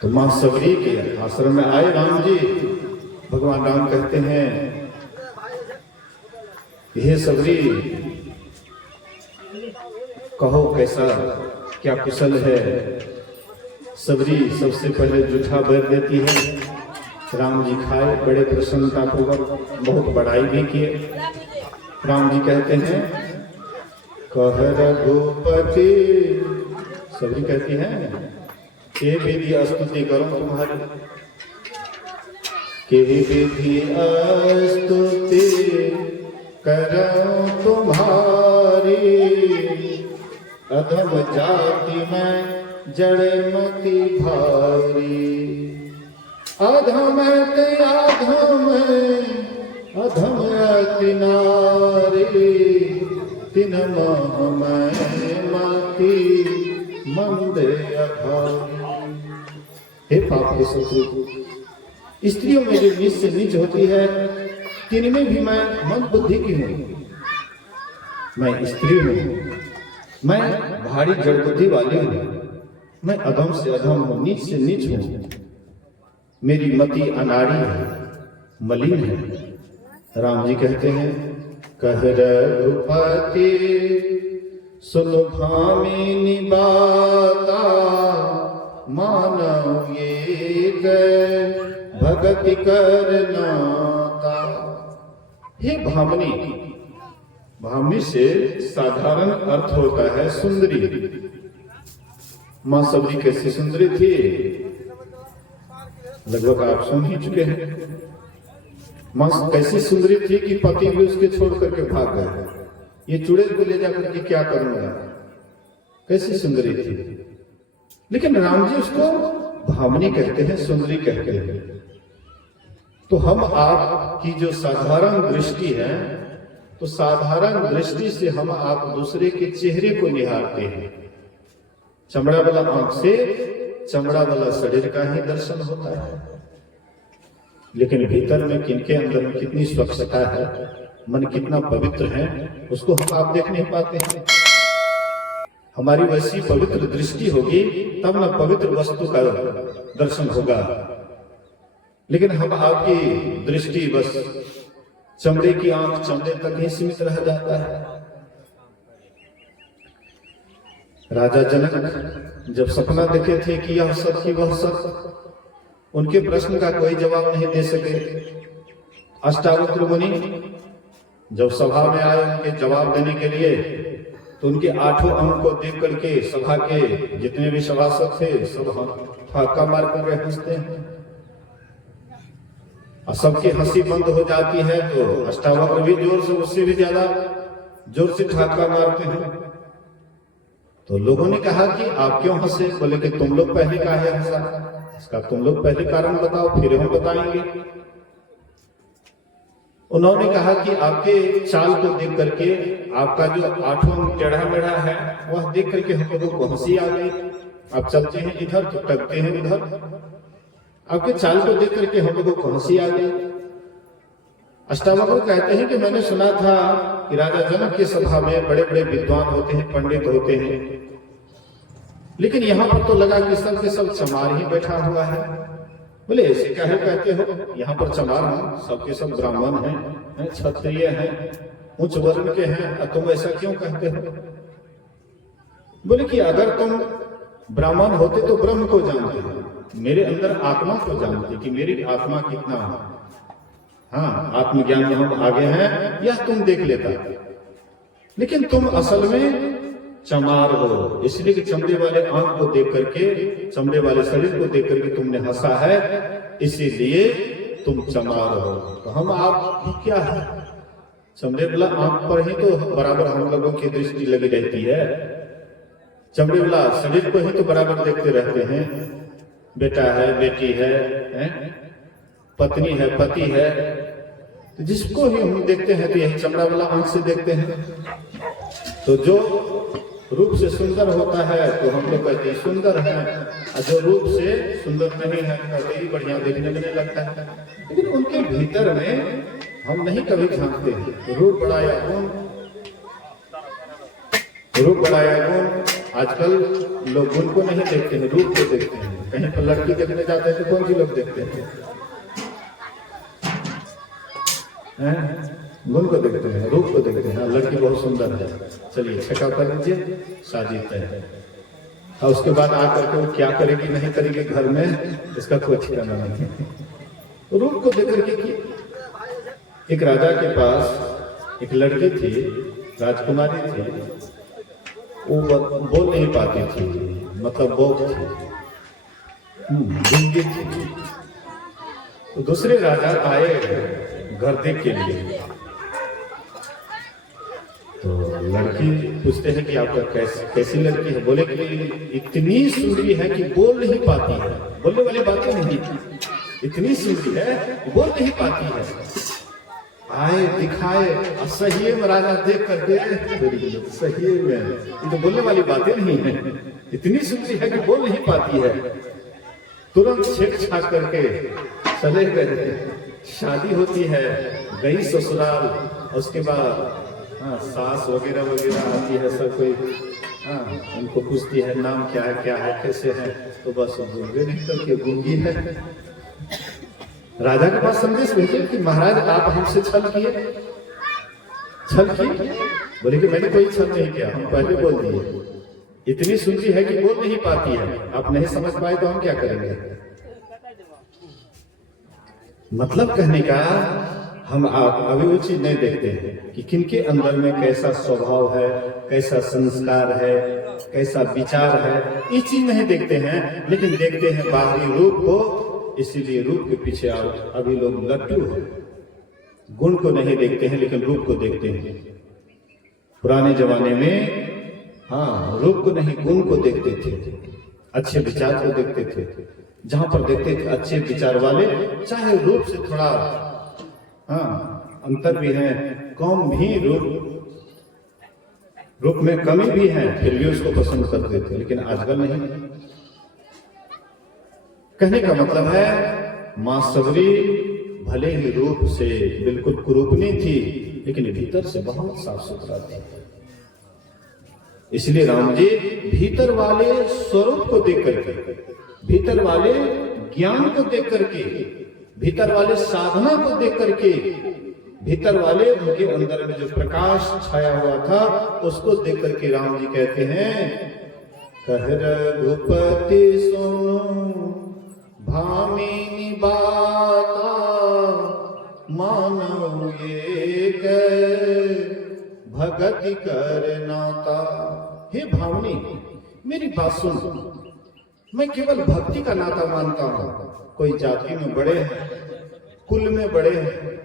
तो मां सबरी के आश्रम में आए राम जी। भगवान राम कहते हैं, हे सबरी कहो कैसा क्या कुशल है। सबरी सबसे पहले जूठा बैर देती है। राम जी खाए बड़े प्रसन्नता पूर्वक, बहुत बड़ाई भी किए। राम जी कहते हैं, कह रघुपति, सबरी कहती है के विधि स्तुति करो तुम्हारी, के विधि स्तुति करो तुम्हारी, अधम जाति में जड़े मति भारी, अधम अधम अति नारी, तिन मह मति मंद अभारी। हे पाप के शत्रु, स्त्रियों में जो नीच से नीच होती है तिनमें भी मैं मंद बुद्धि की हूँ। मैं स्त्री हूँ, मैं भारी जड़ बुद्धि वाली हूँ, मैं अधम से अधम हूँ, नीच से नीच हूँ। मेरी मति अनाड़ी है, मलिन है। राम जी कहते हैं, कह रघुपति सुन भामिनी बाता, मानव ये भगति करनाता। हे भामिनी, भामिनी से साधारण अर्थ होता है सुंदरी। मां सबरी कैसी सुंदरी थी लगभग आप सुन ही चुके हैं। मां कैसी सुंदरी थी कि पति भी उसके छोड़ करके भाग गए। ये चुड़ैल को ले जाकर के क्या करूंगा, कैसी सुंदरी थी। लेकिन राम जी उसको भामिनी कहते हैं, सुंदरी कहते हैं। तो हम आप की जो साधारण दृष्टि है, तो साधारण दृष्टि से हम आप दूसरे के चेहरे को निहारते हैं। चमड़ा वाला आंख से चमड़ा वाला शरीर का ही दर्शन होता है, लेकिन भीतर में किनके अंदर में कितनी स्वच्छता है, मन कितना पवित्र है, उसको हम आप देख नहीं पाते हैं। हमारी वैसी पवित्र दृष्टि होगी तब ना पवित्र वस्तु का दर्शन होगा। लेकिन हम आपकी दृष्टि बस चमड़े की आंख, चमड़े तक ही सीमित रह जाता है। राजा जनक जब सपना देखे थे कि यह सत की वह सत, उनके प्रश्न का कोई जवाब नहीं दे सके। अष्टावक्र मुनि जब सभा में आए उनके जवाब देने के लिए, तो उनके 8 अंग को देख करके सभा के जितने भी सभासद थे सब फाका मार कर हंसते हैं, और सबकी हंसी बंद हो जाती है तो अष्टावक्र भी जोर से, उससे भी ज्यादा जोर से ठाका मारते हैं। तो लोगों ने कहा कि आप क्यों हंसे? बोले कि तुम लोग पहले काहे हंसा, इसका तुम लोग पहले कारण बताओ, फिर हम बताएंगे। उन्होंने कहा कि आपके चाल को देख करके, आपका जो 8वां टेढ़ा मेढ़ा है वह देख करके हम लोगों को हंसी आ गई। आप चलते हैं इधर तो टकते हैं उधर, आपके चाल को देख करके हम लोगों को हंसी आ गई। अष्टावक्र कहते हैं कि मैंने सुना था कि राजा जनक की सभा में बड़े बड़े विद्वान होते हैं, पंडित होते हैं, लेकिन यहाँ पर तो लगा कि सब के सब चमार ही बैठा हुआ है। बोले ऐसे काहे कहते हो, यहाँ पर चमार हैं, सबके सब ब्राह्मण हैं, क्षत्रिय हैं, उच्च वर्ण के हैं, तुम ऐसा क्यों कहते हो? बोले कि अगर तुम ब्राह्मण होते तो ब्रह्म को जानते, मेरे अंदर आत्मा को जानते कि मेरी आत्मा कितना है। हाँ, आत्मज्ञान में हम आगे हैं यह तुम देख लेता, लेकिन तुम असल में चमार हो, इसलिए कि चमड़े वाले आंख को देख करके, चमड़े वाले शरीर को देख करके तुमने हंसा है, इसीलिए तुम चमार हो। तो हम आप क्या है, चमड़े वाला आंख पर ही तो बराबर हम लोगों की दृष्टि लगी रहती है, चमड़े वाला शरीर को ही तो बराबर देखते रहते हैं। बेटा है, बेटी है, पत्नी है, पति है, तो जिसको ही हम देखते हैं तो यही चमड़ा वाला आंख से देखते हैं। तो जो रूप से सुंदर होता है तो हम लोग कहते हैं सुंदर है, और जो रूप से सुंदर नहीं है कहते ही बढ़िया देखने में नहीं लगता है। लेकिन उनके भीतर में हम नहीं कभी झांकते हैं, रूप बड़ा या गुण, रूप बड़ा या गुण। आजकल लोग गुण को नहीं देखते हैं, रूप को देखते हैं। कहीं पर लड़की देखने जाते हैं तो कौन सी लोग देखते हैं? गुण को देखते हैं, रूप को देखते हैं। लड़की बहुत सुंदर है, चलिए छक्का कर लीजिए, शादी तय है। और उसके बाद आकर के वो क्या करेगी नहीं करेगी घर में, इसका कोई ठिकाना नहीं। रूप को देख करके की एक राजा के पास एक लड़की थी, राजकुमारी थी, वो बोल नहीं पाती थी, मतलब बोक थी, गूंगी थी। तो दूसरे राजा आए गर्दे के लिए, तो लड़की पूछते हैं कि आपका कैसी लड़की है? बोले कि इतनी सुंदरी है कि बोल नहीं पाती है, बोलने वाली बातें नहीं, इतनी सुंदरी है बोल नहीं पाती है। आए दिखाए, सही में राजा देख करके सही में ये तो बोलने वाली बातें नहीं है, इतनी सुंदरी है कि बोल नहीं पाती है। तुरंत छेक छाक करके चले गए, शादी होती है, गई ससुराल, उसके बाद सास वगैरह वगैरह आती है, सब कोई उनको पूछती है नाम क्या है, क्या है, कैसे है, तो बस गूंगे नहीं करके गूंगी है। राजा के पास संदेश भेजे कि महाराज आप हमसे छल किए, छल किए? बोले कि मैंने कोई छल नहीं किया, हम पहले बोल दिए, इतनी सुंदरी है कि बोल नहीं पाती है, आप नहीं समझ पाए तो हम क्या करेंगे? मतलब कहने का हम आप अभी वो चीज नहीं देखते हैं कि किनके अंदर में कैसा स्वभाव है, कैसा संस्कार है, कैसा विचार है, ये चीज नहीं देखते हैं, लेकिन देखते हैं बाहरी रूप को। इसीलिए रूप के पीछे अभी लोग लट्टू हैं, गुण को नहीं देखते हैं लेकिन रूप को देखते हैं। पुराने जमाने में रूप को नहीं गुण को देखते थे, अच्छे विचार को देखते थे। जहां पर देखते थे अच्छे विचार वाले, चाहे रूप से थोड़ा अंतर भी है, कम भी रूप में कमी भी है, फिर भी उसको पसंद करते थे। लेकिन आजकल नहीं। कहने का मतलब है मां सबरी भले ही रूप से बिल्कुल कुरूपनी थी, लेकिन भीतर से बहुत साफ सुथरा थी। इसलिए राम जी भीतर वाले स्वरूप को देख करके, भीतर वाले ज्ञान को देख करके, भीतर वाले साधना को देख करके, भीतर वाले उनके अंदर में जो प्रकाश छाया हुआ था उसको देख करके राम जी कहते हैं, कह रघुपति सुनो भामिनी बाता, मानव एक भगति कर नाता। हे भावनी मेरी बात सुन, मैं केवल भक्ति का नाता मानता हूं। कोई जाति में बड़े हैं, कुल में बड़े हैं,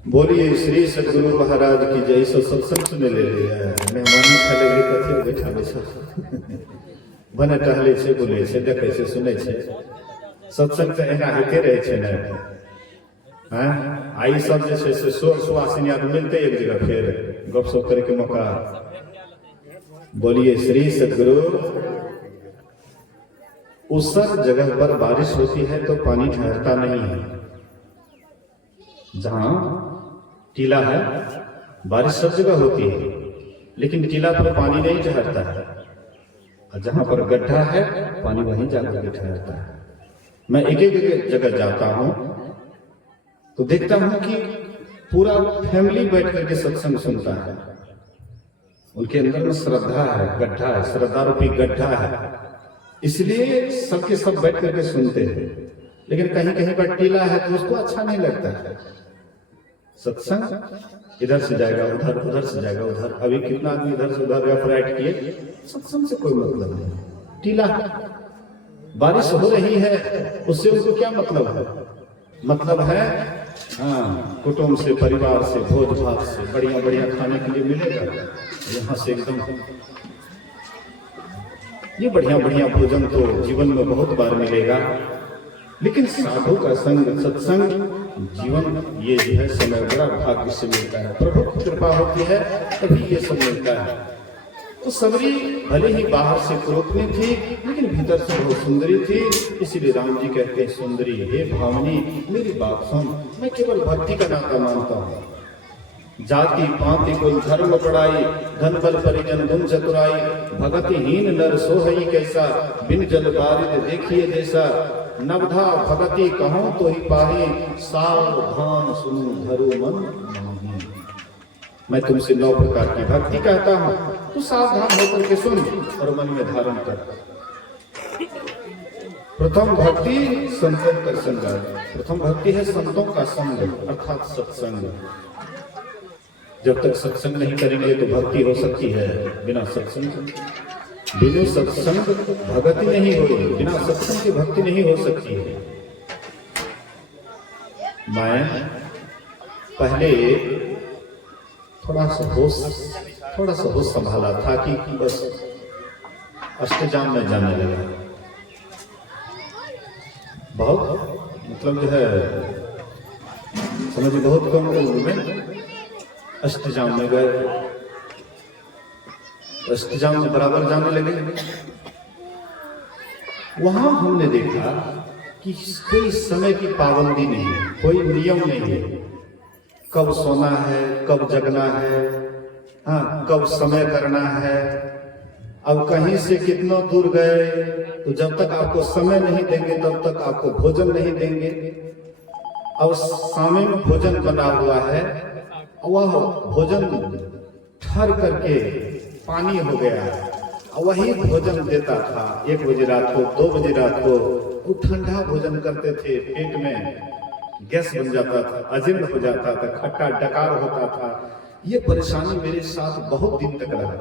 बोलिए श्री सदगुरु महाराज की जय। सो सत्संग सुने ले मेहमानी खाले कथी बैठा बैठा बने टहले छे, बोले छे, देखे छे, सुने छे। सत्संग तो एना होते रहे छे ने, आई सब जे छे से सुवासिनी आदमी मिलते एक जगह फिर गपशप करे के मौका। बोलिए श्री सदगुरु। उस जगह पर बारिश होती है तो पानी ठहरता नहीं है, जहां टीला है, बारिश सब जगह होती है, लेकिन टीला पर पानी नहीं ठहरता है, और जहां पर गड्ढा है पानी वहीं जाकर के ठहरता है। मैं एक एक जगह जाता हूं तो देखता हूं कि पूरा फैमिली बैठ करके सत्संग सुनता है। उनके अंदर में श्रद्धा है, गड्ढा है, श्रद्धा रूपी गड्ढा है, इसलिए सबके सब बैठ करके सुनते हैं। लेकिन कहीं कहीं पर टीला है तो उसको अच्छा नहीं लगता है। सत्संग इधर से जाएगा उधर, उधर से जाएगा उधर। अभी कितना आदमी इधर से उधर रेफरेट किए, सत्संग से कोई मतलब नहीं। टीला बारिश हो रही है, उससे उनको क्या मतलब है? मतलब है हाँ, कुटुंब से, परिवार से, भोज भात से बढ़िया बढ़िया खाने के लिए मिलेगा। यहाँ से एकदम ये बढ़िया बढ़िया भोजन तो जीवन में बहुत बार मिलेगा, लेकिन साधु का संग, सत्संग जीवन ये जो है समय बड़ा भाग्य से मिलता है। प्रभु की कृपा होती है तभी ये सब मिलता है। तो सबरी भले ही बाहर से कुरूपनी थी, लेकिन भीतर से बहुत सुंदरी थी। इसीलिए राम जी कहते हैं, सुंदरी हे भावनी मेरी बात सुन, मैं केवल भक्ति का नाता मानता हूँ। जाति पाति कुल धर्म पढ़ाई, धन बल परिजन गुण चतुराई, भगतिहीन नर सोहई कैसा, बिन जल बारिद देखिए जैसा, नवधा भगति कहूं तो ही पाही, सावधान सुनो धरो मन माही। मैं तुमसे 9 प्रकार की भक्ति कहता हूं, तो सावधान होकर के सुन और मन में धारण कर। प्रथम भक्ति संतों का संग। प्रथम भक्ति है संतों का संग, अर्थात सत्संग। जब तक सत्संग नहीं करेंगे तो भक्ति हो सकती है? बिना सत्संग, बिना सत्संग भक्ति नहीं होगी, बिना सत्संग की भक्ति नहीं हो सकती है। मैं पहले थोड़ा सा होश संभाला था कि बस अष्टजाम में जाने लगा। बहुत मतलब जो है समझिए, बहुत कम उम्र में अष्टजाम में गए, अष्टजाम में बराबर जाने लगे। वहां हमने देखा कि कोई समय की पाबंदी नहीं है, कोई नियम नहीं है। कब सोना है, कब जगना है, हाँ कब समय करना है। अब कहीं से कितना दूर गए तो जब तक आपको समय नहीं देंगे तब तक आपको भोजन नहीं देंगे। अब सामने में भोजन बना हुआ है, वह भोजन ठहर करके पानी हो गया, वही भोजन देता था। 1 बजे रात को, 2 बजे रात को वो ठंडा भोजन करते थे, पेट में गैस बन जाता था, अजीर्ण हो जाता था, खट्टा डकार होता था। ये परेशानी मेरे साथ बहुत दिन तक रहा।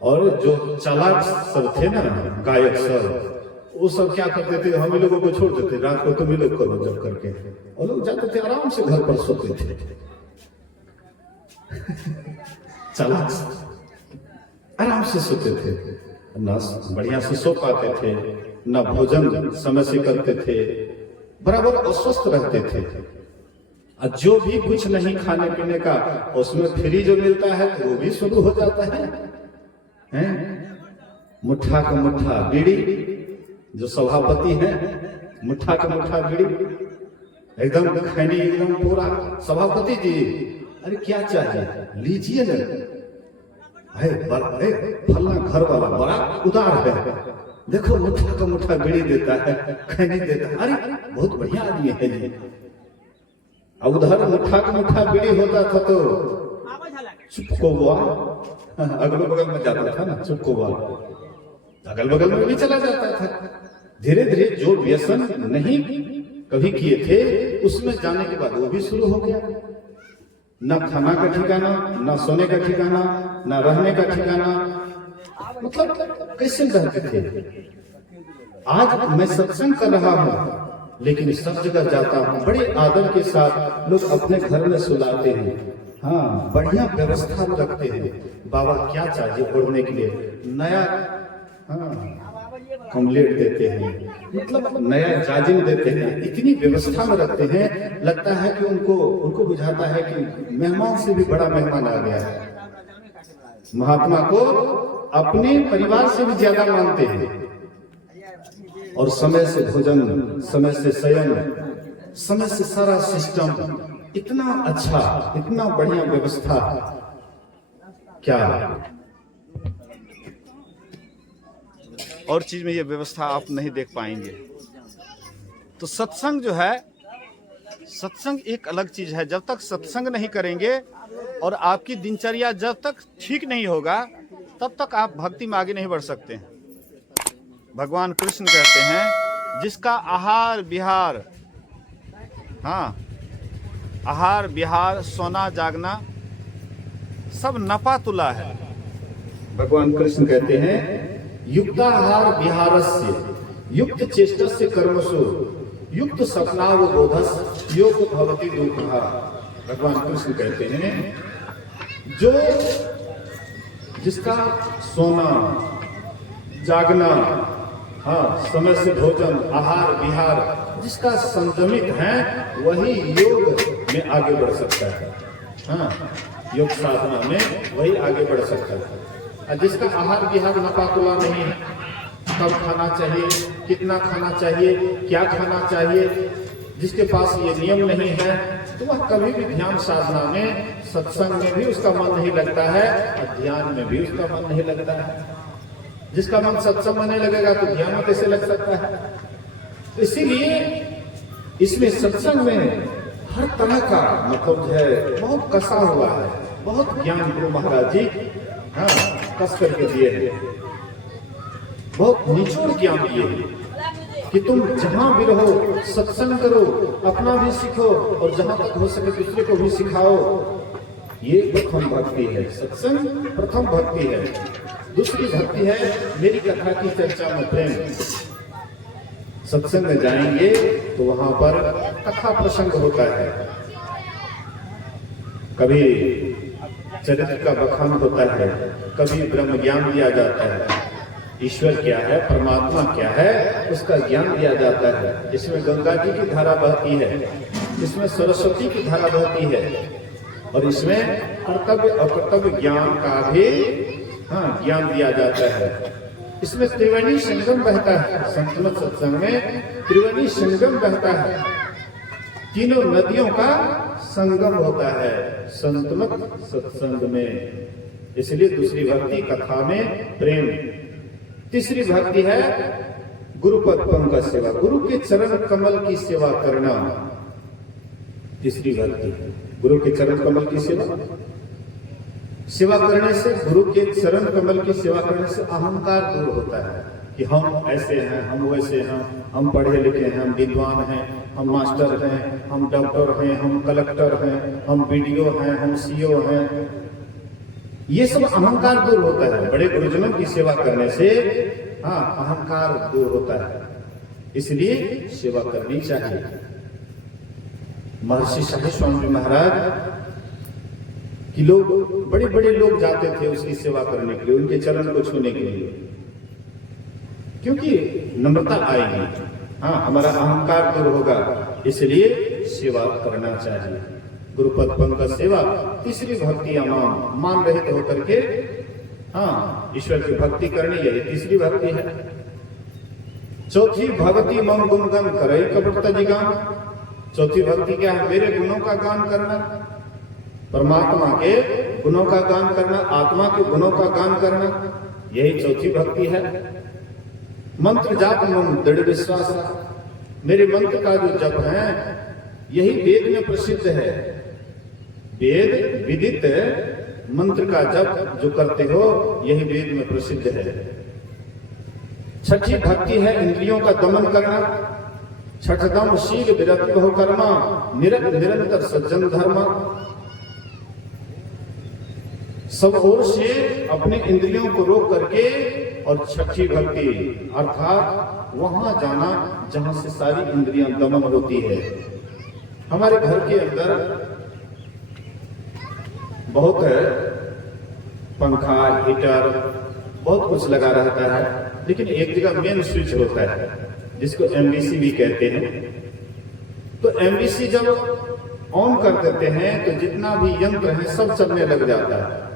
और जो चालाक सब थे ना, गायक सब, वो सब क्या करते थे, हम लोगों को छोड़ देते, रात को तुम लोग करो जब करके, और लोग जाते थे आराम से घर पर सोते थे। चालाक आराम से सोते थे, ना बढ़िया से सो पाते थे, ना भोजन समय से करते थे, बराबर अस्वस्थ रहते थे। और जो भी कुछ नहीं खाने पीने का, उसमें फ्री जो मिलता है तो वो भी शुरू हो जाता है, हैं? मुट्ठा का मुट्ठा बीड़ी, जो सभापति है, मुट्ठा का मुट्ठा बीड़ी एकदम खैनी, एकदम पूरा। सभापति जी अरे क्या चाहिए, लीजिए ना। फलना घर वाला बड़ा उदार है, देखो मुट्ठा का मुट्ठा बीड़ी देता है, खैनी देता है, अरे बहुत बढ़िया आदमी है जी। अब उधर मुट्ठा का मुट्ठा बीड़ी होता था तो चुपको हुआ, अगल बगल में जाता था ना, चुपको हुआ अगल बगल में भी चला जाता था। धीरे धीरे जो व्यसन नहीं कभी किए थे, उसमें जाने के बाद वो भी शुरू हो गया। न खाना का ठिकाना, न सोने का ठिकाना, न रहने का ठिकाना, मतलब कैसे रहते थे। आज मैं सत्संग कर रहा हूँ, लेकिन सब जगह जाता हूँ, बड़े आदर के साथ लोग अपने घर में सुलाते हैं, हाँ बढ़िया व्यवस्था रखते हैं। बाबा क्या चाहिए ओढ़ने के लिए, नया हाँ कमलेट देते हैं, मतलब नया जाजिम देते हैं, इतनी व्यवस्था में रखते हैं। लगता है कि उनको बुझाता है कि मेहमान से भी बड़ा मेहमान आ गया है। महात्मा को अपने परिवार से भी ज्यादा मानते हैं। और समय से भोजन, समय से शयन, समय से सारा सिस्टम इतना अच्छा, इतना बढ़िया व्यवस्था, क्या और चीज में ये व्यवस्था आप नहीं देख पाएंगे। तो सत्संग जो है, सत्संग एक अलग चीज है। जब तक सत्संग नहीं करेंगे और आपकी दिनचर्या जब तक ठीक नहीं होगा, तब तक आप भक्ति में आगे नहीं बढ़ सकते हैं। भगवान कृष्ण कहते हैं, जिसका आहार विहार, हाँ, आहार विहार सोना जागना सब नपा तुला है। भगवान कृष्ण कहते हैं, युक्ताहार विहारस्य युक्त चेष्टस्य कर्मसु युक्त सपनावबोधस योग भवति दुःखः। भगवान कृष्ण कहते हैं, जो जिसका सोना जागना, हाँ, समय से भोजन आहार विहार जिसका संयमित है, वही योग में आगे बढ़ सकता है। हाँ, योग साधना में वही आगे बढ़ सकता है। और जिसका आहार विहार नपातुला नहीं है, कब खाना चाहिए, कितना खाना चाहिए, क्या खाना चाहिए, जिसके पास ये नियम नहीं है, तो वह कभी भी ध्यान साधना में, सत्संग में भी उसका मन नहीं लगता है और ध्यान में भी उसका मन नहीं लगता है। जिसका मन सत्संग में नहीं लगेगा तो ध्यान में कैसे लग सकता है? तो इसीलिए इसमें सत्संग में हर तरह का मतलब है, बहुत कसा हुआ है, बहुत ज्ञान गुरु महाराज जी, हाँ, कस करके दिए हैं, बहुत निचोड़ ज्ञान दिए हैं कि तुम जहां भी रहो सत्संग करो, अपना भी सीखो और जहां तक हो सके दूसरे को भी सिखाओ। ये प्रथम भक्ति है, सत्संग प्रथम भक्ति है। दूसरी भक्ति है मेरी कथा की चर्चा में प्रेम। सत्संग में जाएंगे तो वहां पर कथा प्रसंग होता है, कभी चरित्र का बखान होता है, कभी ब्रह्म ज्ञान दिया जाता है, ईश्वर क्या है, परमात्मा क्या है, उसका ज्ञान दिया जाता है। इसमें गंगा जी की धारा बहती है, इसमें सरस्वती की धारा बहती है, और इसमें कर्तव्य अकर्तव्य ज्ञान का भी, हाँ, ज्ञान दिया जाता है। इसमें त्रिवेणी संगम बहता है। संतमत सत्संग में त्रिवेणी संगम बहता है, तीनों नदियों का संगम होता है संतमत सत्संग में। इसलिए दूसरी भक्ति कथा में प्रेम। तीसरी भक्ति है गुरुपद पंकज सेवा, गुरु के चरण कमल की सेवा करना। तीसरी भक्ति गुरु के चरण कमल की सेवा। सेवा करने से, गुरु के चरण कमल की सेवा करने से अहंकार दूर होता है कि हम ऐसे हैं, हम वैसे हैं, हम पढ़े लिखे हैं, हम विद्वान हैं, हम मास्टर हैं, हम डॉक्टर हैं, हम कलेक्टर हैं, हम बीडीओ हैं, हम सीओ हैं। ये सब अहंकार दूर होता है। बड़े गुरुजनों की सेवा करने से, हाँ, अहंकार दूर होता है। इसलिए सेवा करनी चाहिए। महर्षि साहिब स्वामी महाराज कि लोग, बड़े बड़े लोग जाते थे उसकी सेवा करने के लिए, उनके चरण को छूने के लिए, क्योंकि नम्रता आएगी, हाँ, हमारा अहंकार दूर होगा, इसलिए सेवा करना चाहिए। गुरुपद पंकज सेवा। तीसरी भक्ति अमान, मान रहित होकर के, हाँ, ईश्वर की भक्ति करनी, यही तीसरी भक्ति है। चौथी भक्ति मम गुणगन करे कपट जिगान। चौथी भक्ति क्या है? मेरे गुणों का गान करना, परमात्मा के गुणों का गान करना, आत्मा के गुणों का गान करना, यही चौथी भक्ति है। मंत्र जाप मम दृढ़ विश्वास। मेरे मंत्र का जो जप है यही वेद में प्रसिद्ध है। वेद विदित मंत्र का जप जो करते हो यही वेद में प्रसिद्ध है। छठी भक्ति है इंद्रियों का दमन करना। छठदम शील विरत बहु कर्मा निरंतर सज्जन धर्म। सब ओर से अपने इंद्रियों को रोक करके, और छठी भक्ति अर्थात वहां जाना जहां से सारी इंद्रियां दमन होती है। हमारे घर के अंदर बहुत है, पंखा, हीटर, बहुत कुछ लगा रहता है, लेकिन एक जगह मेन स्विच होता है जिसको एमबीसी भी कहते हैं। तो एमबीसी जब ऑन कर देते हैं तो जितना भी यंत्र है सब चलने लग जाता है,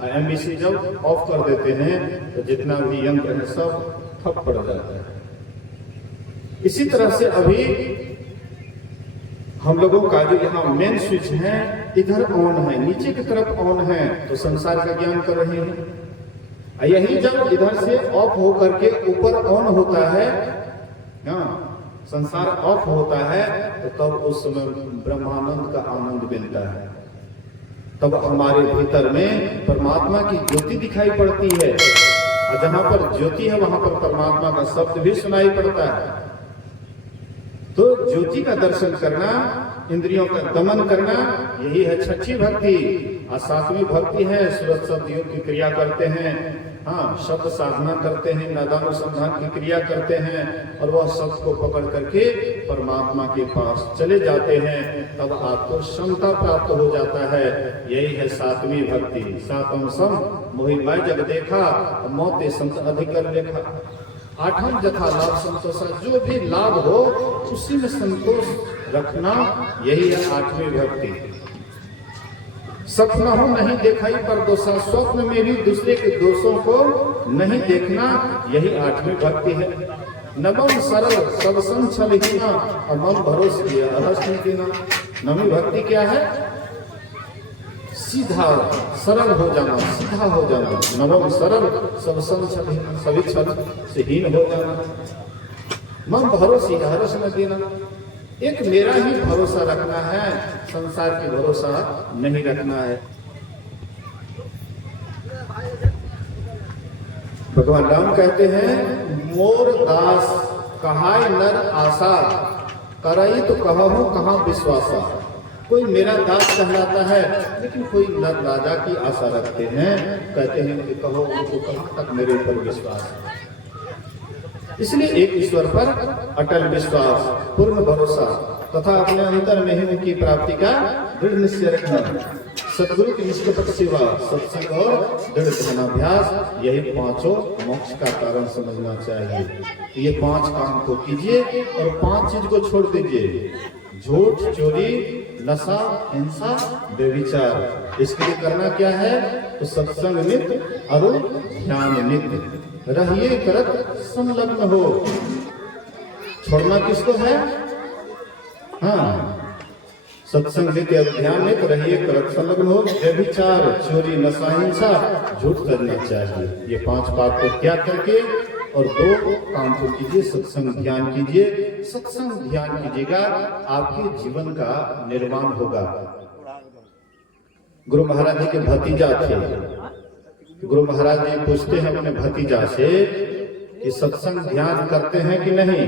और एमबीसी जब ऑफ कर देते हैं तो जितना भी यंत्र है सब ठप पड़ जाता है। इसी तरह से अभी हम लोगों का जो यहाँ मेन स्विच है इधर ऑन है, नीचे की तरफ ऑन है, तो संसार का ज्ञान कर रहे हैं। यही जब इधर से ऑफ हो करके ऊपर ऑन होता है, संसार ऑफ होता है, तो तब उस समय ब्रह्मानंद का आनंद मिलता है। तब हमारे भीतर में परमात्मा की ज्योति दिखाई पड़ती है, और जहां पर ज्योति है वहां पर परमात्मा का शब्द भी सुनाई पड़ता है। तो ज्योति का दर्शन करना, इंद्रियों का दमन करना, यही है छठी भक्ति। और सातवीं भक्ति है सूरत शब्द योग की क्रिया करते हैं, शब्द साधना करते हैं, नादानुसंधान की क्रिया करते हैं, और वह शब्द को पकड़ करके परमात्मा के पास चले जाते हैं। तब आपको क्षमता प्राप्त हो जाता है। यही है सातवीं भक्ति। सातम सम मोहि मैं जग देखा, मौते संत अधिकर लेखा। आठम जथा लाभ संतोषा, जो भी लाभ हो उसी में संतोष रखना, यही है आठवीं भक्ति। सपना हो नहीं दिखाई पर दोषा, स्वप्न में भी दूसरे के दोषों को नहीं देखना, यही आठवीं भक्ति है। नवम सरल सब संचल हीना, और मन भरोसे किया अरस नहीं देना। नवी भक्ति क्या है? सीधा सरल हो जाना, सीधा हो जाना। नवम सरल सब संचल हीना, सभी छल से हीन हो जाना। मन भरोसे हर्ष न देना। एक मेरा ही भरोसा रखना है, संसार की भरोसा नहीं रखना है। भगवान राम कहते हैं, मोर दास कहाय नर आशा, करई तो कहूं कहां विश्वासा। कोई मेरा दास कहलाता है, लेकिन कोई नर राजा की आशा रखते हैं, कहते हैं कि कहो उनको कहां तक मेरे ऊपर विश्वास है। इसलिए एक ईश्वर पर अटल विश्वास, पूर्ण भरोसा तथा अपने अंतर में ही उनकी प्राप्ति का दृढ़ निश्चय रखना। सदगुरु की निष्कपट सेवा, सत्संग और दृढ़ ध्यानाभ्यास, यही पांचों मोक्ष का कारण समझना चाहिए। ये पांच काम को कीजिए और पांच चीज को छोड़ दीजिए। झूठ, चोरी, नशा, हिंसा, व्यभिचार। इसके लिए करना क्या है? तो सत्संग नित्य और ध्यान नित्य रहिए करत संलग्न हो। छोड़ना किसको है? सत्संग नित्य और ध्यान नित्य रहिए करत संलग्न हो। व्यभिचार, चोरी, नशा, हिंसा, झूठ करना चाहिए। ये पांच बात को त्याग करके और दो काम को कीजिए, सत्संग ध्यान कीजिए। सत्संग ध्यान कीजिएगा, आपके जीवन का निर्माण होगा। गुरु महाराज जी के भतीजा थे। गुरु महाराज जी पूछते हैं अपने भतीजा से कि सत्संग ध्यान करते हैं कि नहीं?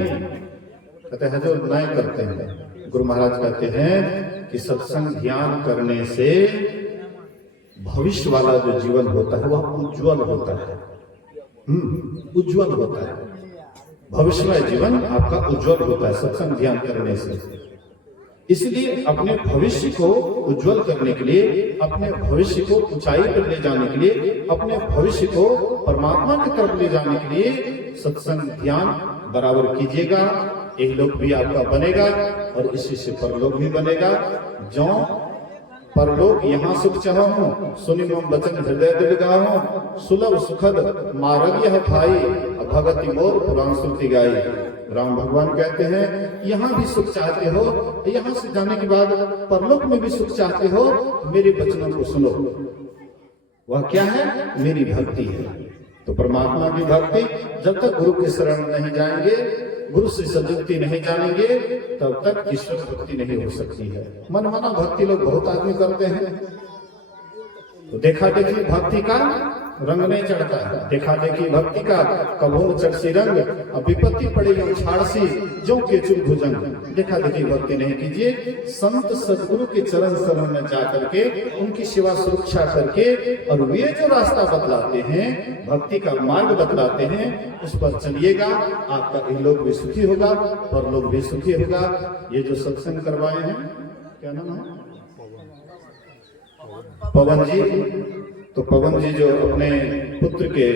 कहते हैं जो नहीं करते हैं। गुरु महाराज कहते हैं कि सत्संग ध्यान करने से भविष्य वाला जो जीवन होता है वह उज्जवल होता है। उज्जवल होता है। भविष्य में जीवन आपका उज्जवल होता है सत्संग ध्यान करने से। इसलिए अपने भविष्य को उज्जवल करने के लिए, अपने भविष्य को ऊंचाई पर ले जाने के लिए, अपने भविष्य को परमात्मा की तरफ ले जाने के लिए सत्संग ध्यान बराबर कीजिएगा। इहलोक भी आपका बनेगा और इसी से परलोक भी बनेगा। जो परलोक यहाँ सुख चाहो, सुनि मम वचन हृदय दिल गाओ, सुलभ सुखद मार्ग यह भाई, भगति मोर पुराण श्रुति गाई। राम भगवान कहते हैं, यहाँ भी सुख चाहते हो, यहाँ से जाने के बाद परलोक में भी सुख चाहते हो, मेरे वचनों को सुनो। वह क्या है? मेरी भक्ति है। तो परमात्मा की भक्ति, जब तक गुरु के शरण नहीं जाएंगे, गुरु से सदुक्ति नहीं जानेंगे, तब तक ईश्वर भक्ति नहीं हो सकती है। मनमाना भक्ति लोग बहुत आदमी करते हैं, तो देखा देखी भक्ति का रंग नहीं चढ़ता है। देखा देखी भक्ति का कभू चढ़सी रंग, अब विपत्ति पड़े यूं छाड़सी, जो केचुल भुजंग। देखा देखी भक्ति नहीं कीजिए। संत सदगुरु के चरण शरण में जा करके उनकी सेवा सुरक्षा करके, और वे जो रास्ता बतलाते हैं, भक्ति का मार्ग बतलाते हैं, उस पर चलिएगा। आपका इहलोक भी सुखी होगा, परलोक भी सुखी होगा। ये जो सत्संग करवाए हैं, क्या नाम है? पवन जी। तो पवन जी जो अपने पुत्र के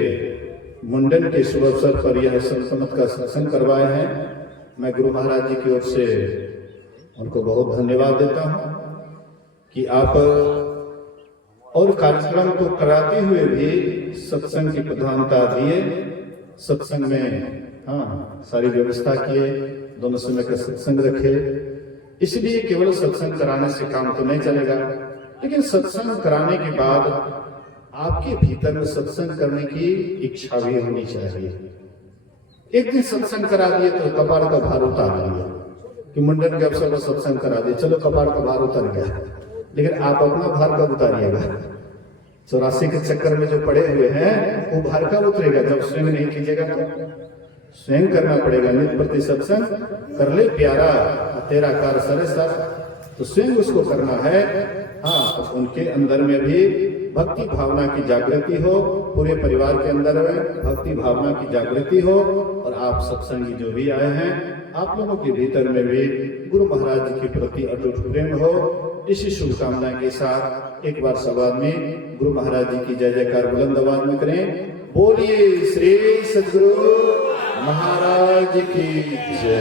मुंडन के शुभ अवसर पर यह संत का सत्संग करवाए हैं, मैं गुरु महाराज जी की ओर से उनको बहुत धन्यवाद देता हूं कि आप और कार्यक्रम को कराते हुए भी सत्संग की प्रधानता दिए। सत्संग में सारी व्यवस्था किए, दोनों समय का सत्संग रखे, इसलिए केवल सत्संग कराने से काम तो नहीं चलेगा, लेकिन सत्संग कराने के बाद आपके भीतर में सत्संग करने की इच्छा भी होनी चाहिए। एक दिन सत्संग करा दिए तो कपाड़ का भार उतार लिया कि मुंडन के अवसर पर सत्संग करा दिए, चलो कपाड़ का भार उतर गया, लेकिन आप अपना भार कब उतारिएगा? 84 के चक्कर में जो पड़े हुए हैं वो भार कब उतरेगा? जब स्वयं नहीं कीजिएगा तो स्वयं करना पड़ेगा। नित्य प्रति सत्संग कर ले प्यारा, तेरा कार सरे सर, तो स्वयं उसको करना है। हाँ, तो उनके अंदर में भी भक्ति भावना की जागृति हो, पूरे परिवार के अंदर में भक्ति भावना की जागृति हो, और आप सत्संगी जो भी आए हैं आप लोगों के भीतर में भी गुरु महाराज जी के प्रति अटूट प्रेम हो। इसी शुभकामना के साथ एक बार सब आदमी गुरु महाराज जी की जय जयकार बुलंद आवाज में करें। बोलिए श्री सद्गुरु महाराज की जय।